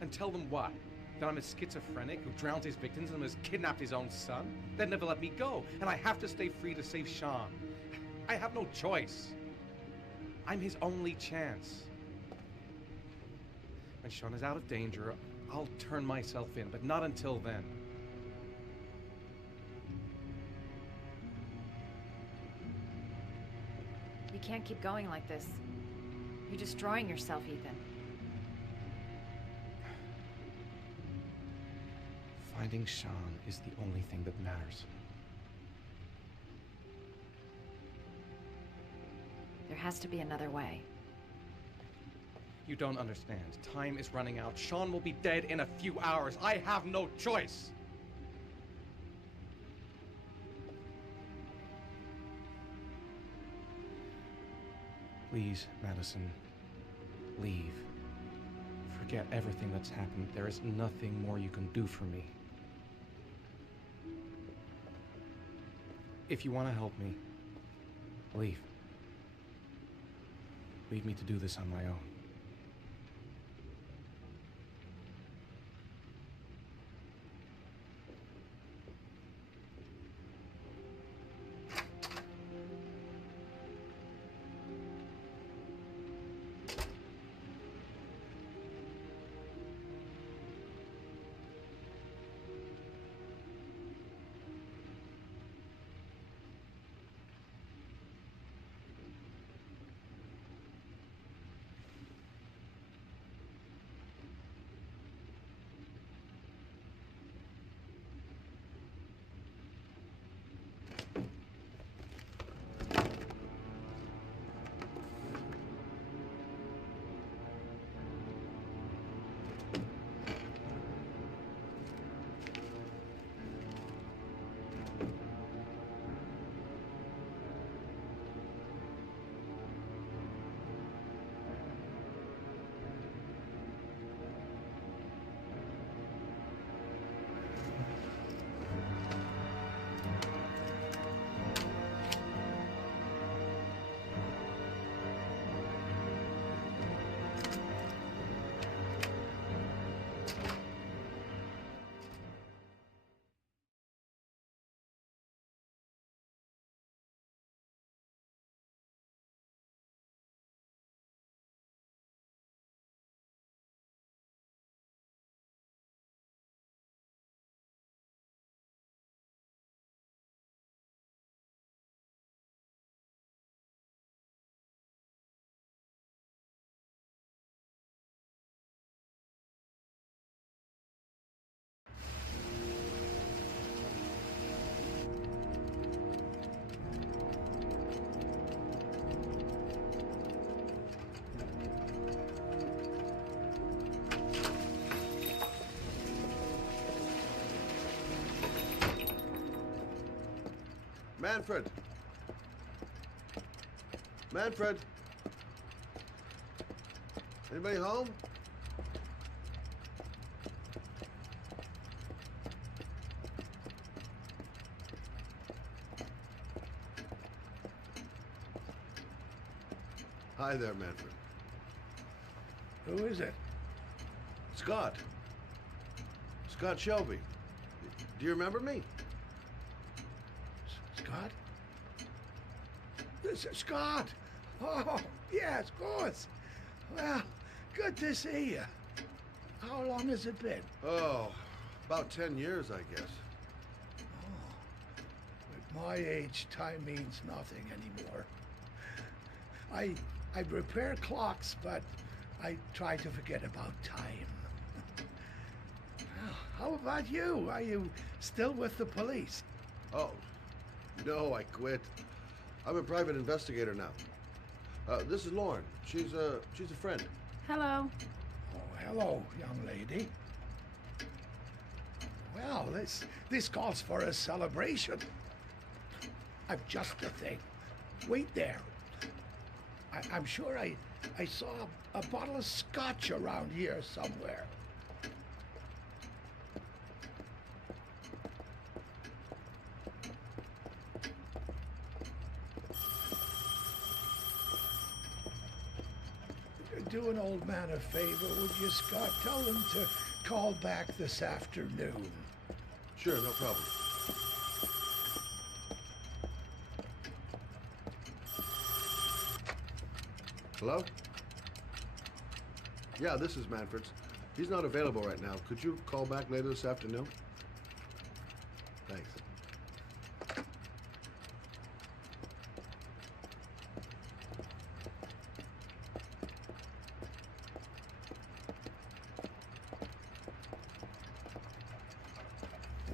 And tell them what? That I'm a schizophrenic who drowned his victims and has kidnapped his own son? They'd never let me go, and I have to stay free to save Sean. I have no choice. I'm his only chance. When Sean is out of danger, I'll turn myself in, but not until then. You can't keep going like this. You're destroying yourself, Ethan. Finding Sean is the only thing that matters. There has to be another way. You don't understand. Time is running out. Sean will be dead in a few hours. I have no choice. Please, Madison, leave. Forget everything that's happened. There is nothing more you can do for me. If you want to help me, leave. Leave me to do this on my own. Manfred! Manfred! Anybody home? Hi there, Manfred. Who is it? Scott. Scott Shelby. Do you remember me? Scott? This is Scott! Oh, yes, of course. Well, good to see you. How long has it been? Oh, About 10 years, I guess. At my age, time means nothing anymore. I repair clocks, but I try to forget about time. How about you? Are you still with the police? Oh, no, I quit. I'm a private investigator now. This is Lauren. She's a friend. Hello. Oh, hello, young lady. Well, this calls for a celebration. I've just the thing. Wait there. I'm sure I saw a bottle of scotch around here somewhere. Do an old man a favor, would you, Scott? Tell them to call back this afternoon. Sure, no problem. Hello? Yeah, this is Manfred's. He's not available right now. Could you call back later this afternoon? Thanks.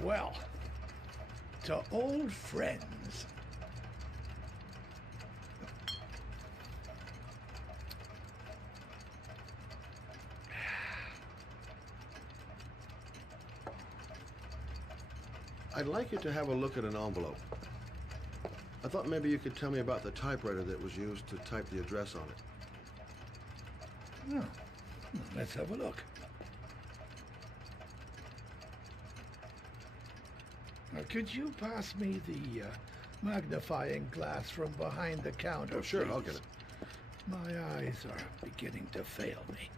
Well, to old friends. I'd like you to have a look at an envelope. I thought maybe you could tell me about the typewriter that was used to type the address on it. Oh, let's have a look. Now, could you pass me the magnifying glass from behind the counter, Oh, sure, please? I'll get it. My eyes are beginning to fail me.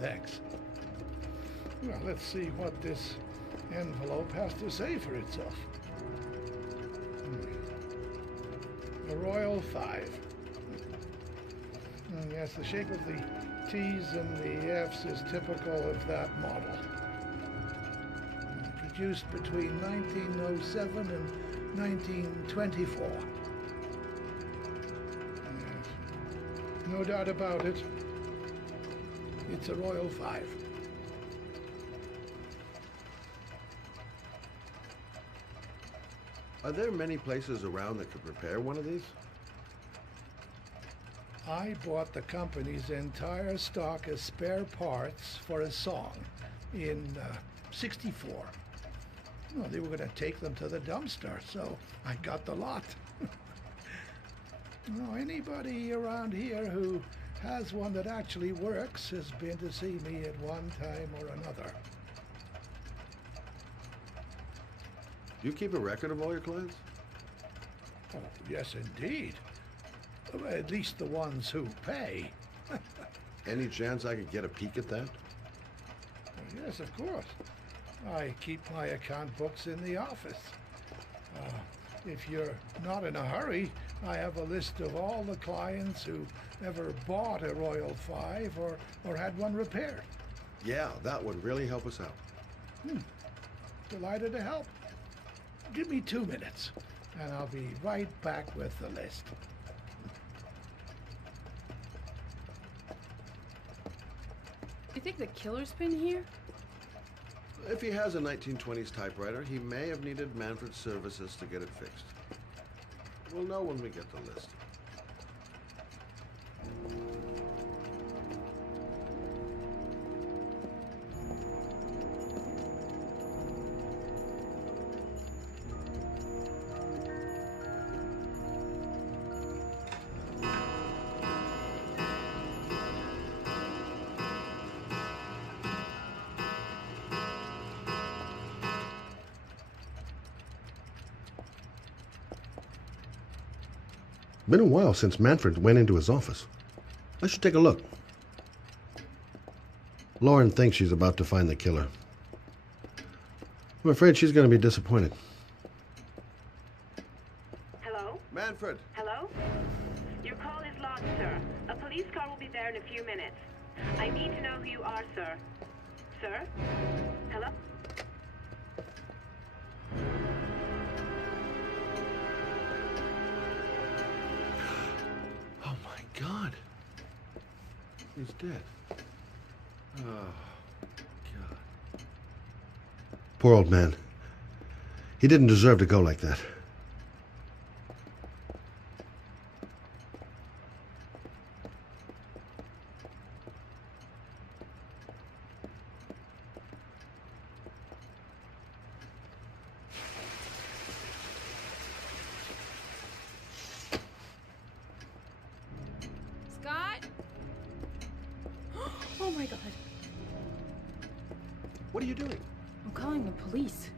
Thanks. Well, let's see what this envelope has to say for itself. A Royal 5. Yes, the shape of the T's and the F's is typical of that model. Produced between 1907 and 1924. Yes. No doubt about it. It's a Royal 5. Are there many places around that could repair one of these? I bought the company's entire stock of spare parts for a song in '64. Well, they were going to take them to the dumpster, so I got the lot. Well, anybody around here who has one that actually works has been to see me at one time or another. Do you keep a record of all your clients? Oh, yes, indeed. At least the ones who pay. Any chance I could get a peek at that? Oh, yes, of course. I keep my account books in the office. If you're not in a hurry, I have a list of all the clients who ever bought a Royal 5 or had one repaired. Yeah, that would really help us out. Delighted to help. Give me 2 minutes, and I'll be right back with the list. You think the killer's been here? If he has a 1920s typewriter, he may have needed Manfred's services to get it fixed. We'll know when we get the list. Been a while since Manfred went into his office. I should take a look. Lauren thinks she's about to find the killer. I'm afraid she's going to be disappointed. Hello? Manfred! Hello? Your call is logged, sir. A police car will be there in a few minutes. I need to know who you are, sir. Sir? Hello? Oh my God. He's dead. Oh, God. Poor old man. He didn't deserve to go like that. Scott? Oh my God. What are you doing? I'm calling the police.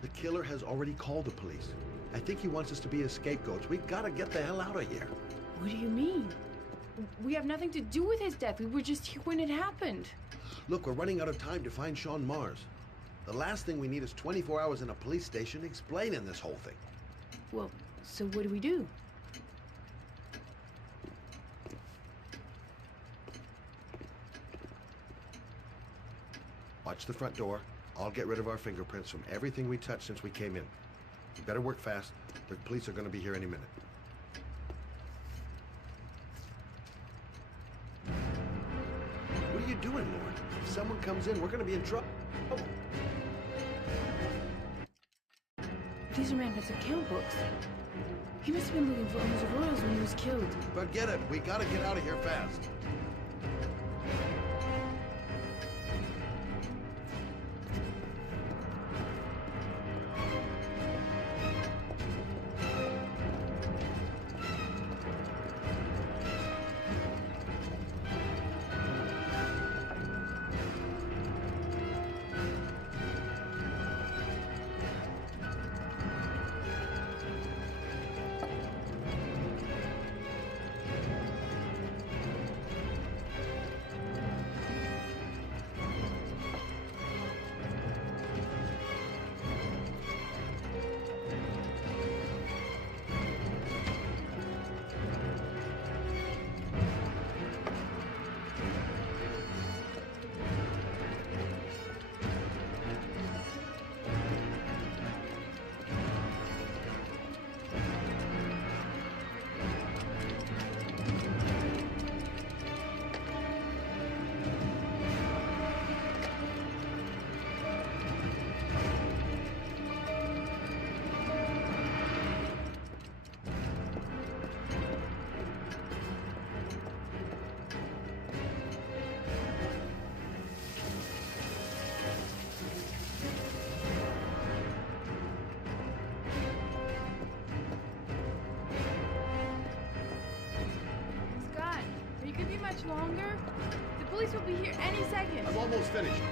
The killer has already called the police. I think he wants us to be his scapegoats. We gotta get the hell out of here. What do you mean? We have nothing to do with his death. We were just here when it happened. Look, we're running out of time to find Sean Mars. The last thing we need is 24 hours in a police station explaining this whole thing. Well, so what do we do? Watch the front door. I'll get rid of our fingerprints from everything we touched since we came in. You better work fast. The police are going to be here any minute. What are you doing, Lauren? If someone comes in, we're going to be in trouble. These are Manfred's account books. He must have been looking for owners of Royals when he was killed. Forget it. We got to get out of here fast. Much longer? The police will be here any second. I'm almost finished.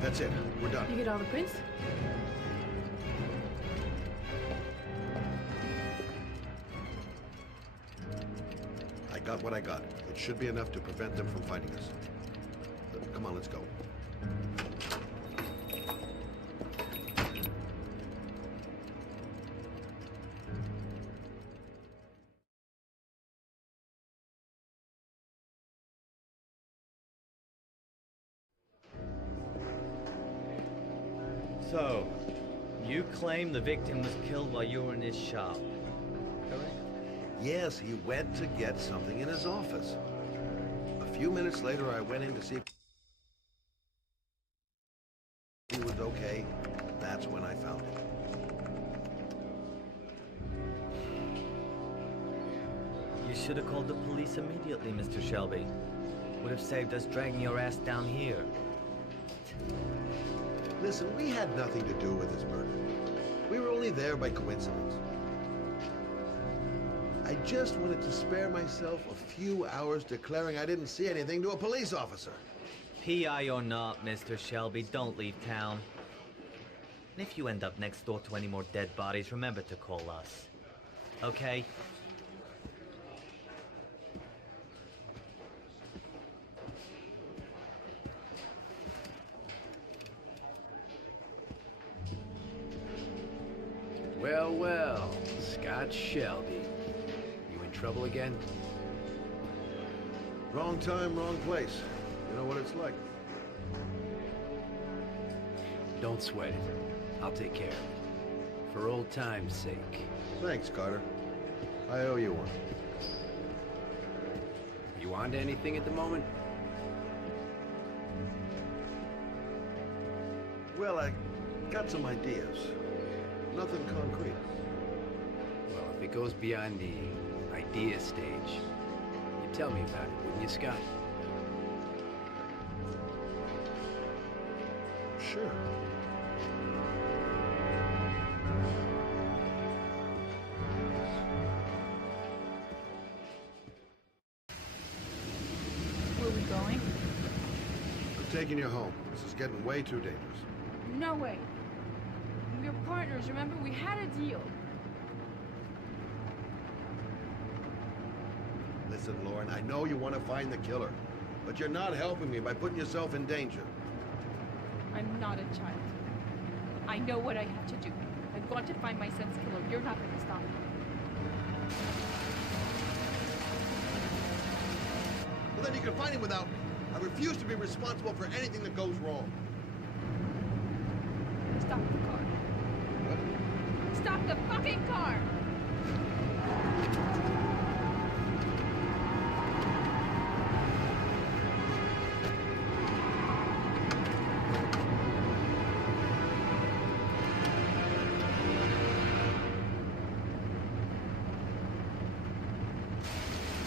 That's it. We're done. You get all the prints? Got what I got. It should be enough to prevent them from finding us. Come on, let's go. So, you claim the victim was killed while you were in his shop, correct? Yes, he went to get something in his office. A few minutes later, I went in to see if he was okay. That's when I found him. You should have called the police immediately, Mr. Shelby. Would have saved us dragging your ass down here. Listen, we had nothing to do with this murder. We were only there by coincidence. I just wanted to spare myself a few hours declaring I didn't see anything to a police officer. PI or not, Mr. Shelby, don't leave town. And if you end up next door to any more dead bodies, remember to call us. Okay? Well, well, Scott Shelby. You in trouble again? Wrong time, wrong place. You know what it's like. Don't sweat it. I'll take care of it. For old time's sake. Thanks, Carter. I owe you one. You on to anything at the moment? Well, I got some ideas. Nothing concrete. Well, if it goes beyond the idea stage, you tell me about it, wouldn't you, Scott? Sure. Where are we going? I'm taking you home. This is getting way too dangerous. No way. We're partners, remember? We had a deal. Listen, Lauren, I know you want to find the killer, but you're not helping me by putting yourself in danger. I'm not a child. I know what I have to do. I've got to find my son's killer. You're not going to stop me. Well, then you can find him without me. I refuse to be responsible for anything that goes wrong. Stop the car. What? Stop the fucking car!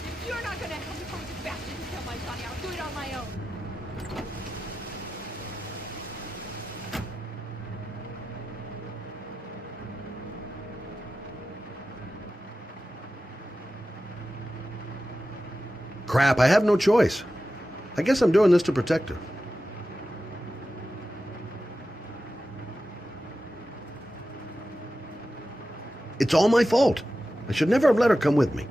If you're not gonna help me find the bastard who killed my Sonny, I'll do it on my own. Crap, I have no choice. I guess I'm doing this to protect her. It's all my fault. I should never have let her come with me.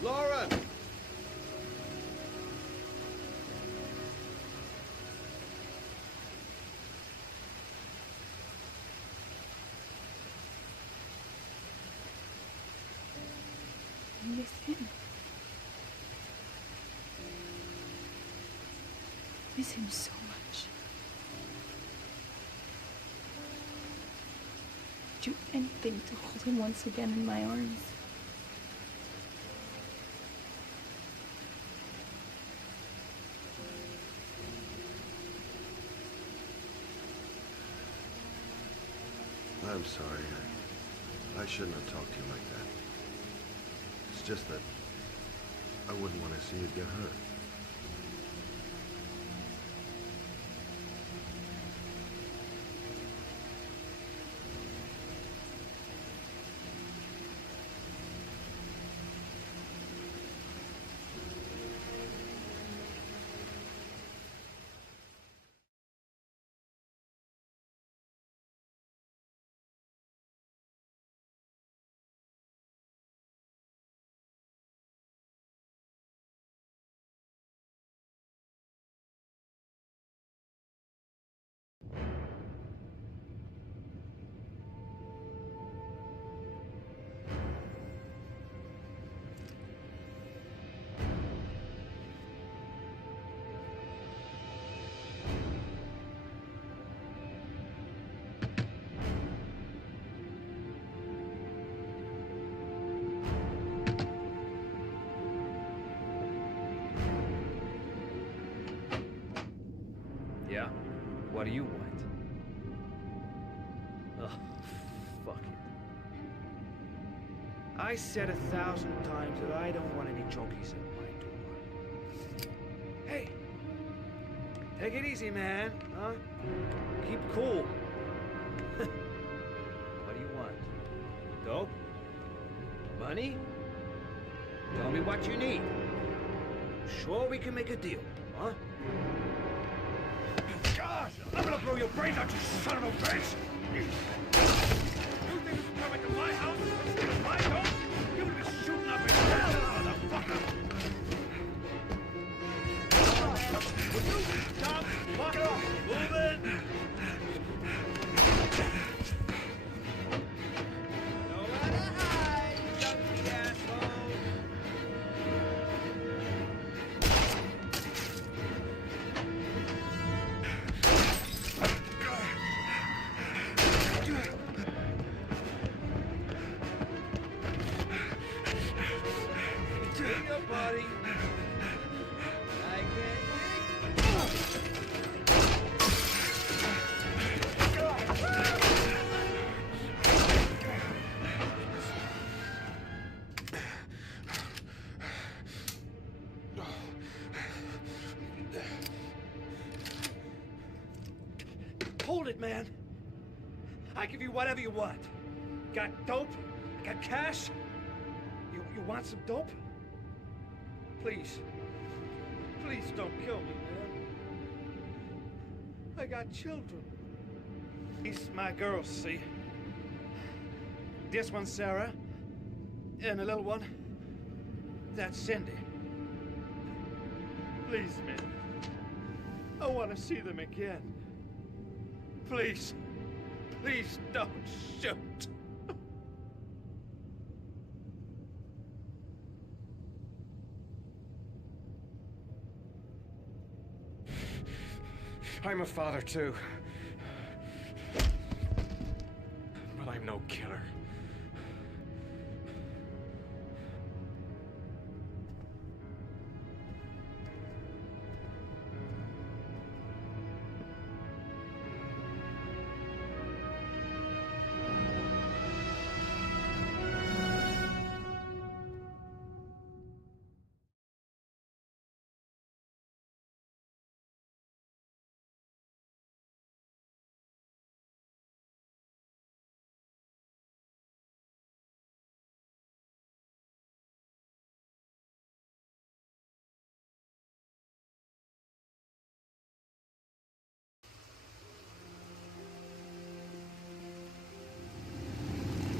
Lauren! I miss him. Miss him so much. Do anything to hold him once again in my arms. I'm sorry. I shouldn't have talked to you like that. It's just that I wouldn't want to see you get hurt. Yeah? What do you want? Oh, fuck it. I said 1,000 times that I don't want any junkies at my door. Hey, Take it easy, man. Huh? Keep cool. What do you want? Dope? Money? Tell me what you need. Sure we can make a deal, huh? Gosh, I'm gonna blow your brains out, you son of a bitch! You think this is coming to my house? My home? You would be shooting up in hell, motherfucker! Would you stop fucking moving? Nowhere to hide, junkie asshole! Take your body. I can't Hold it, man. I give you whatever you want. Got dope? Got cash? You want some dope? Please. Please don't kill me, man. I got children. These my girls, see? This one's Sarah. And the little one, that's Cindy. Please, man. I want to see them again. Please. Please don't shoot. I'm a father, too. But I'm no killer.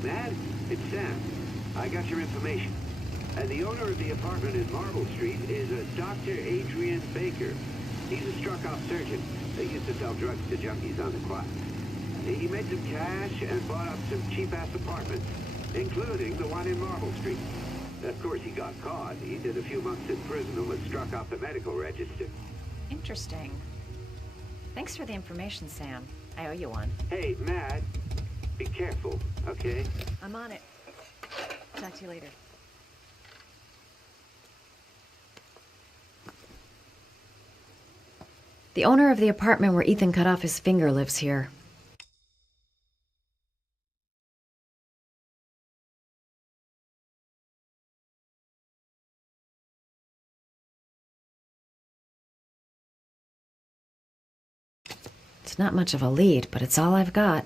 Matt, it's Sam. I got your information. The owner of the apartment in Marble Street is a Dr. Adrian Baker. He's a struck-off surgeon. They used to sell drugs to junkies on the quad. He made some cash and bought up some cheap-ass apartments, including the one in Marble Street. Of course, he got caught. He did a few months in prison and was struck off the medical register. Interesting. Thanks for the information, Sam. I owe you one. Hey, Matt, be careful, okay? I'm on it. Talk to you later. The owner of the apartment where Ethan cut off his finger lives here. It's not much of a lead, but it's all I've got.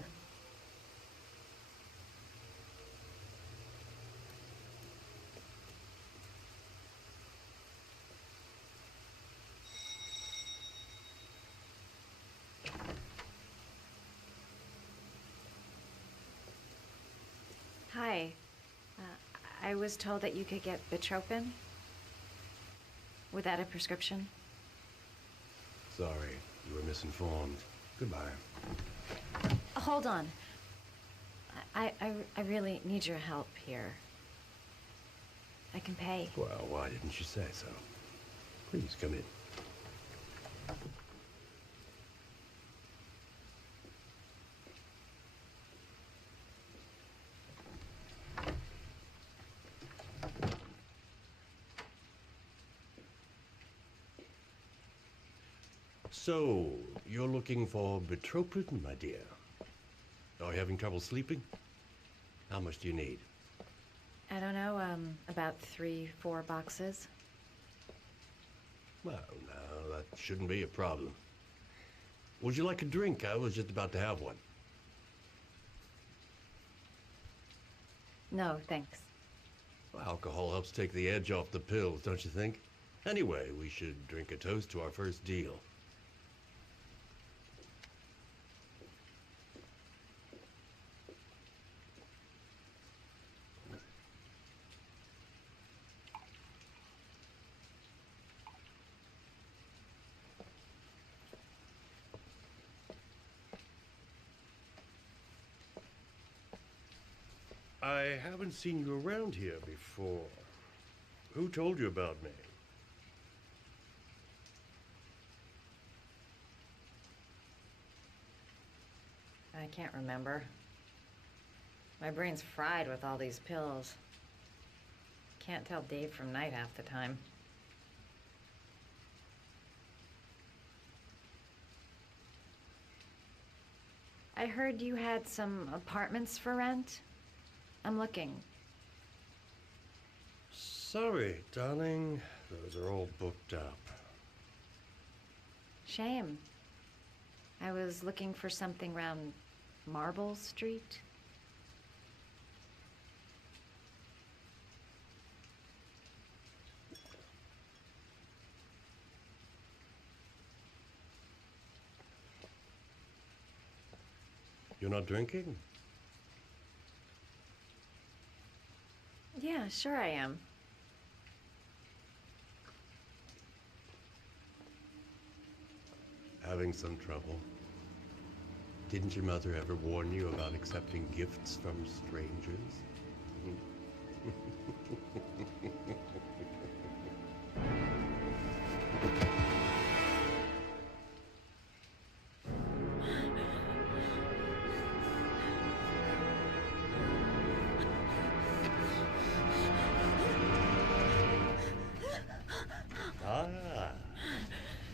Hi. I was told that you could get Bitropin without a prescription. Sorry, you were misinformed. Goodbye. Hold on. I really need your help here. I can pay. Well, why didn't you say so? Please come in. So, you're looking for Bitropin, my dear? Are you having trouble sleeping? How much do you need? I don't know, about 3-4 boxes. Well, no, that shouldn't be a problem. Would you like a drink? I was just about to have one. No, thanks. Well, alcohol helps take the edge off the pills, don't you think? Anyway, we should drink a toast to our first deal. I haven't seen you around here before. Who told you about me? I can't remember. My brain's fried with all these pills. Can't tell day from night half the time. I heard you had some apartments for rent. I'm looking. Sorry, darling. Those are all booked up. Shame. I was looking for something around Marble Street. You're not drinking? Yeah, sure I am. Having some trouble? Didn't your mother ever warn you about accepting gifts from strangers?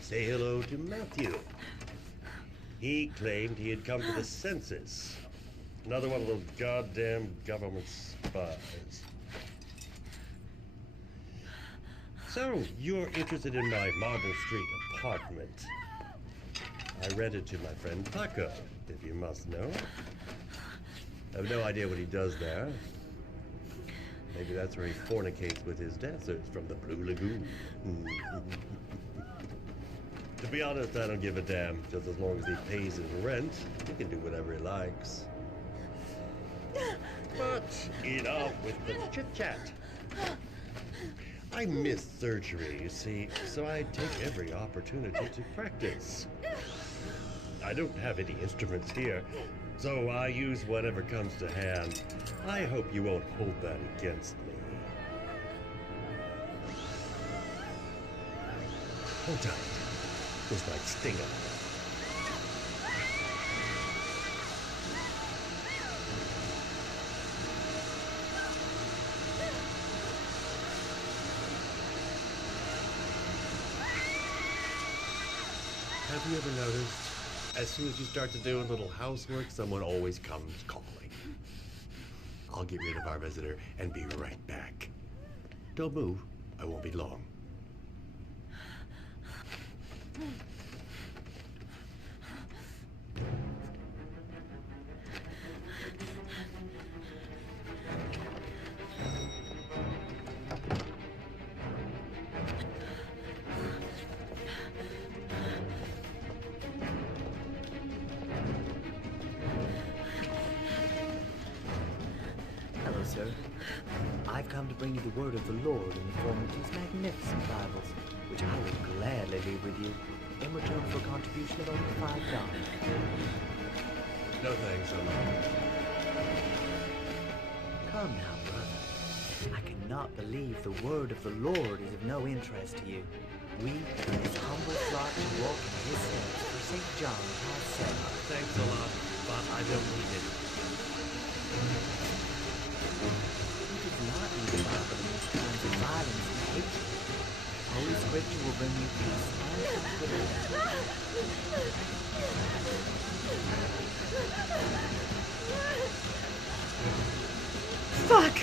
Say hello to Matthew. He claimed he had come to the census. Another one of those goddamn government spies. So, you're interested in my Marble Street apartment. I rented to my friend Paco, if you must know. I have no idea what he does there. Maybe that's where he fornicates with his dancers from the Blue Lagoon. To be honest, I don't give a damn. Just as long as he pays his rent, he can do whatever he likes. But enough with the chit-chat. I miss surgery, you see, so I take every opportunity to practice. I don't have any instruments here, so I use whatever comes to hand. I hope you won't hold that against me. Hold tight. This might sting him. Have you ever noticed, as soon as you start to do a little housework, someone always comes calling? I'll get rid of our visitor and be right back. Don't move. I won't be long. Hello, sir. I've come to bring you the word of the Lord in the form of these magnificent Bibles, which I would gladly leave with you in return for a contribution of only $5. No thanks, I'm not. Come now, brother. I cannot believe the word of the Lord is of no interest to you. We, his humble flock, to walk in his steps, for St. John has said. Thanks a lot, but I don't need it. He does not need the Bible in these times of violence and hatred. Holy Scripture will bring you peace and tranquility. Fuck!